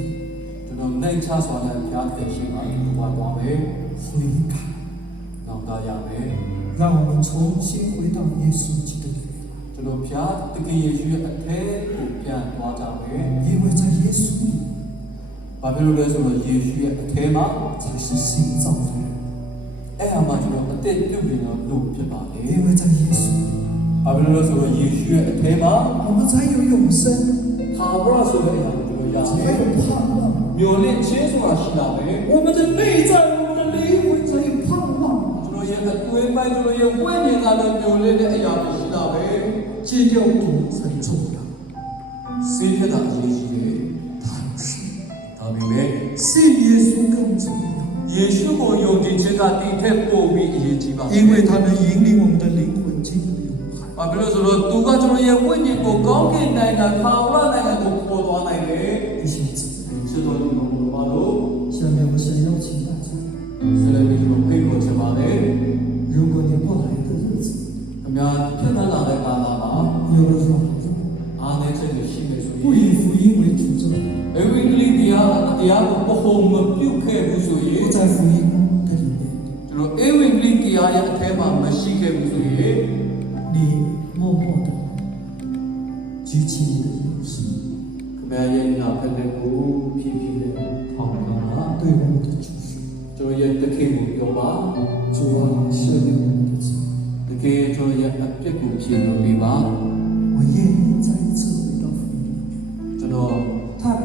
ကျွန်တော်နှိမ့်ချစွာနဲ့ဖျားသခင်ရှိမှဒီဘဝသွားမယ် 悔改， နောင်တရမယ် 让我们重新回到耶稣基督里面， ကျွန်တော်ဖျားသခင်ယေရှုရဲ့အထဲကိုပြန်သွားကြမယ် 因为在耶稣里 ဘာဖြစ်လို့လဲဆိုတော့ယေရှုရဲ့အထဲမှာ 才是新造的人， အဲ့ဟာမှကျွန်တော်အသက်ပြုပြင်တော့လို့ဖြစ်ပါလေ 因为在耶稣里 ဘာဖြစ်လို့လဲဆိုတော့ယေရှုရဲ့အထဲမှာ 我们才有永生， ဟာဘရဆိုတဲ့အရာကိုကျွန်တော်ရတ 才 ယ် 有盼望。 မျိုးလင့်ချင်းဆိုတာရှိတာပဲ 我们的内在，我们的灵魂才有盼望。 ကျွန်တော်ရဲ့အတွင်းပိုင်းကျွန်တော်ရဲ့ဝိညာဉ်ကလည်းမျိုးလင့်တဲ့အရာကိုရှိတာပဲ 戒掉毒才重要， ဆေးဖြစ်တာအရေးကြီးတယ် 但是 ဒါပေမဲ့ 信耶稣更重要。ယ耶稣ကိုယုံကြည်ခြင်းကဒီထက်ပိုပြီးအရေးကြီးပါ 因为他能引领我们的灵魂进入永恒。 ဘာဖြစ်လို့ဆိုတော့သူကကျွန်တော်ရဲ့ဝိညာဉ်ကိုကောင်းကင်နိုင်ငံခါဝရနိုင်ငံကိုပေါ်သွားနိုင်တယ် 弟兄姊妹， ဆိုတော့ဒီလိုပါလို့ 下面我想邀请大家， ဆက်လက်ပြီးတော့ဖိတ်ခေါ်ချင်ပါတယ် 如果你过来的日子， ခင်ဗျာဖြစ်လာတဲ့ကာလမှာ 有了软弱， အားနည်းချက်တွေရှိနေဆို 不 ရင် 以福音为主轴， အဝိကလိတရားကိုပဟုံမပြုတ်ခဲ့ဘူးဆိုရင် 不在福音的里面， ကျွန်တော်အဝိကလိတရားရဲ့အထဲမှာမရှိခဲ့ဘူးဆိုရင် 你默默的举起你的右手， ခင်ဗျာရဲ့နာဖက်တဲ့ကိုဖြည်းဖြည်းနဲ့ထောင်းတာ 对我们的主说， ကျွန်တော်ရဲ့တခင်ကိုပြောပါ 主啊，赦免我们的罪， တကယ်ကျွန်တော်ရဲ့အပြစ်ကိုဖြေလို့ပေးပါ 我愿意再一次回到福音里面。 ကျွန်တော်ထပ်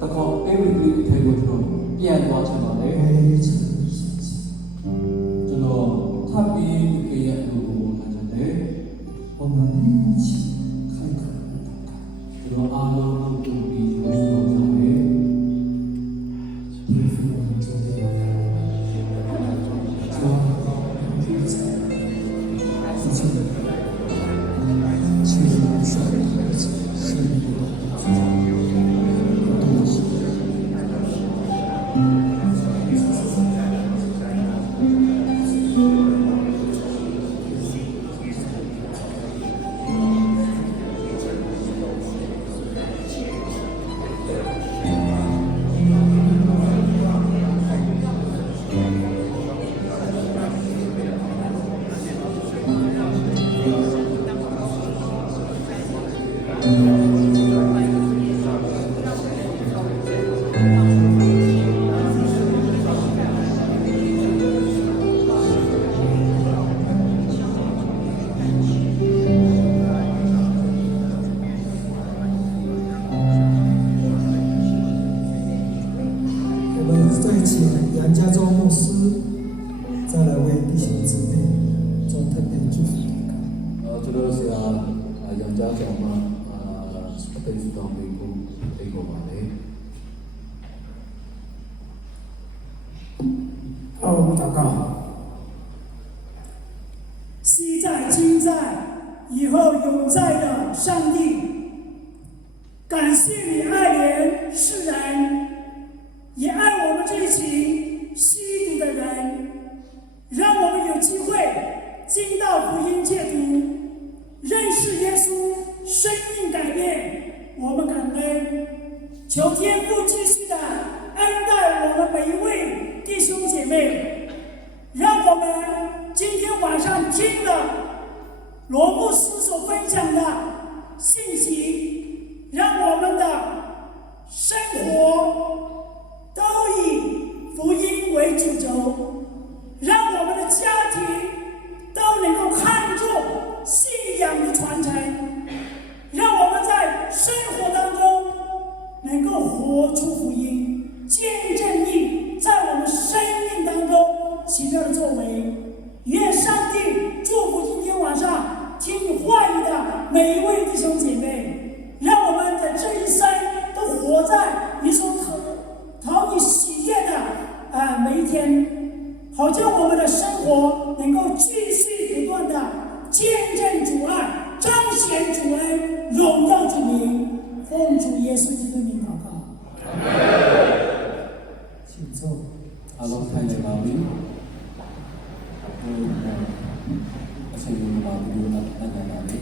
တစ်ခေါက်အဝိကလိအထဲကိုကျွန်တော်ပြန်သွားချင်ပါတယ် 我也一直跟你相信， ကျွန်တော်ထပ်ပြီးတကယ်ရဲ့အလုပ်ကိုလုပ်ချင်တယ် 我们一起开口来祷告。 ကျွန်တော်အားလုံးကိုတူပြီးပြောဆိုကြတယ် 因为我们昨天主啊，主在父亲的求你赦免我的罪，赦免我的罪，都是。 我们再请杨家忠牧师再来为弟兄姊妹做特别祝福祷告。 ကျွန်တော်ဆရာရောင်ကြားဆောင်မှာအသိစုတော်ပေးဖို့ဖိတ်ခေါ်ပါတယ် 好，我们祷告。昔在、今在、以后永在的上帝，感谢你爱怜世人，也爱我们这群吸毒的人，让我们有机会进到福音戒毒，认识耶稣，生命改变。我们感恩，求天父继续的恩待我们每一位弟兄姐妹，让我们今天晚上听了罗牧师所分享的信息，让我们的生活都以福音为主轴，让我们的家庭都能够看重信仰的传承，让我们在生活当中能够活出福音，见证你在我们生命当中奇妙的作为。愿上帝祝福今天晚上听你话语的每一位弟兄姐妹，让我们的这一生都活在你所讨你喜悦的每一天，好叫我们的生活能够继续不断的见证主爱，彰显主恩，荣耀主名，奉主耶稣基督名祷告。请坐。 အားလုံးထိုင်နေပါပြီအချိန်ယူပါဘူးလို့အနန္တပါလေ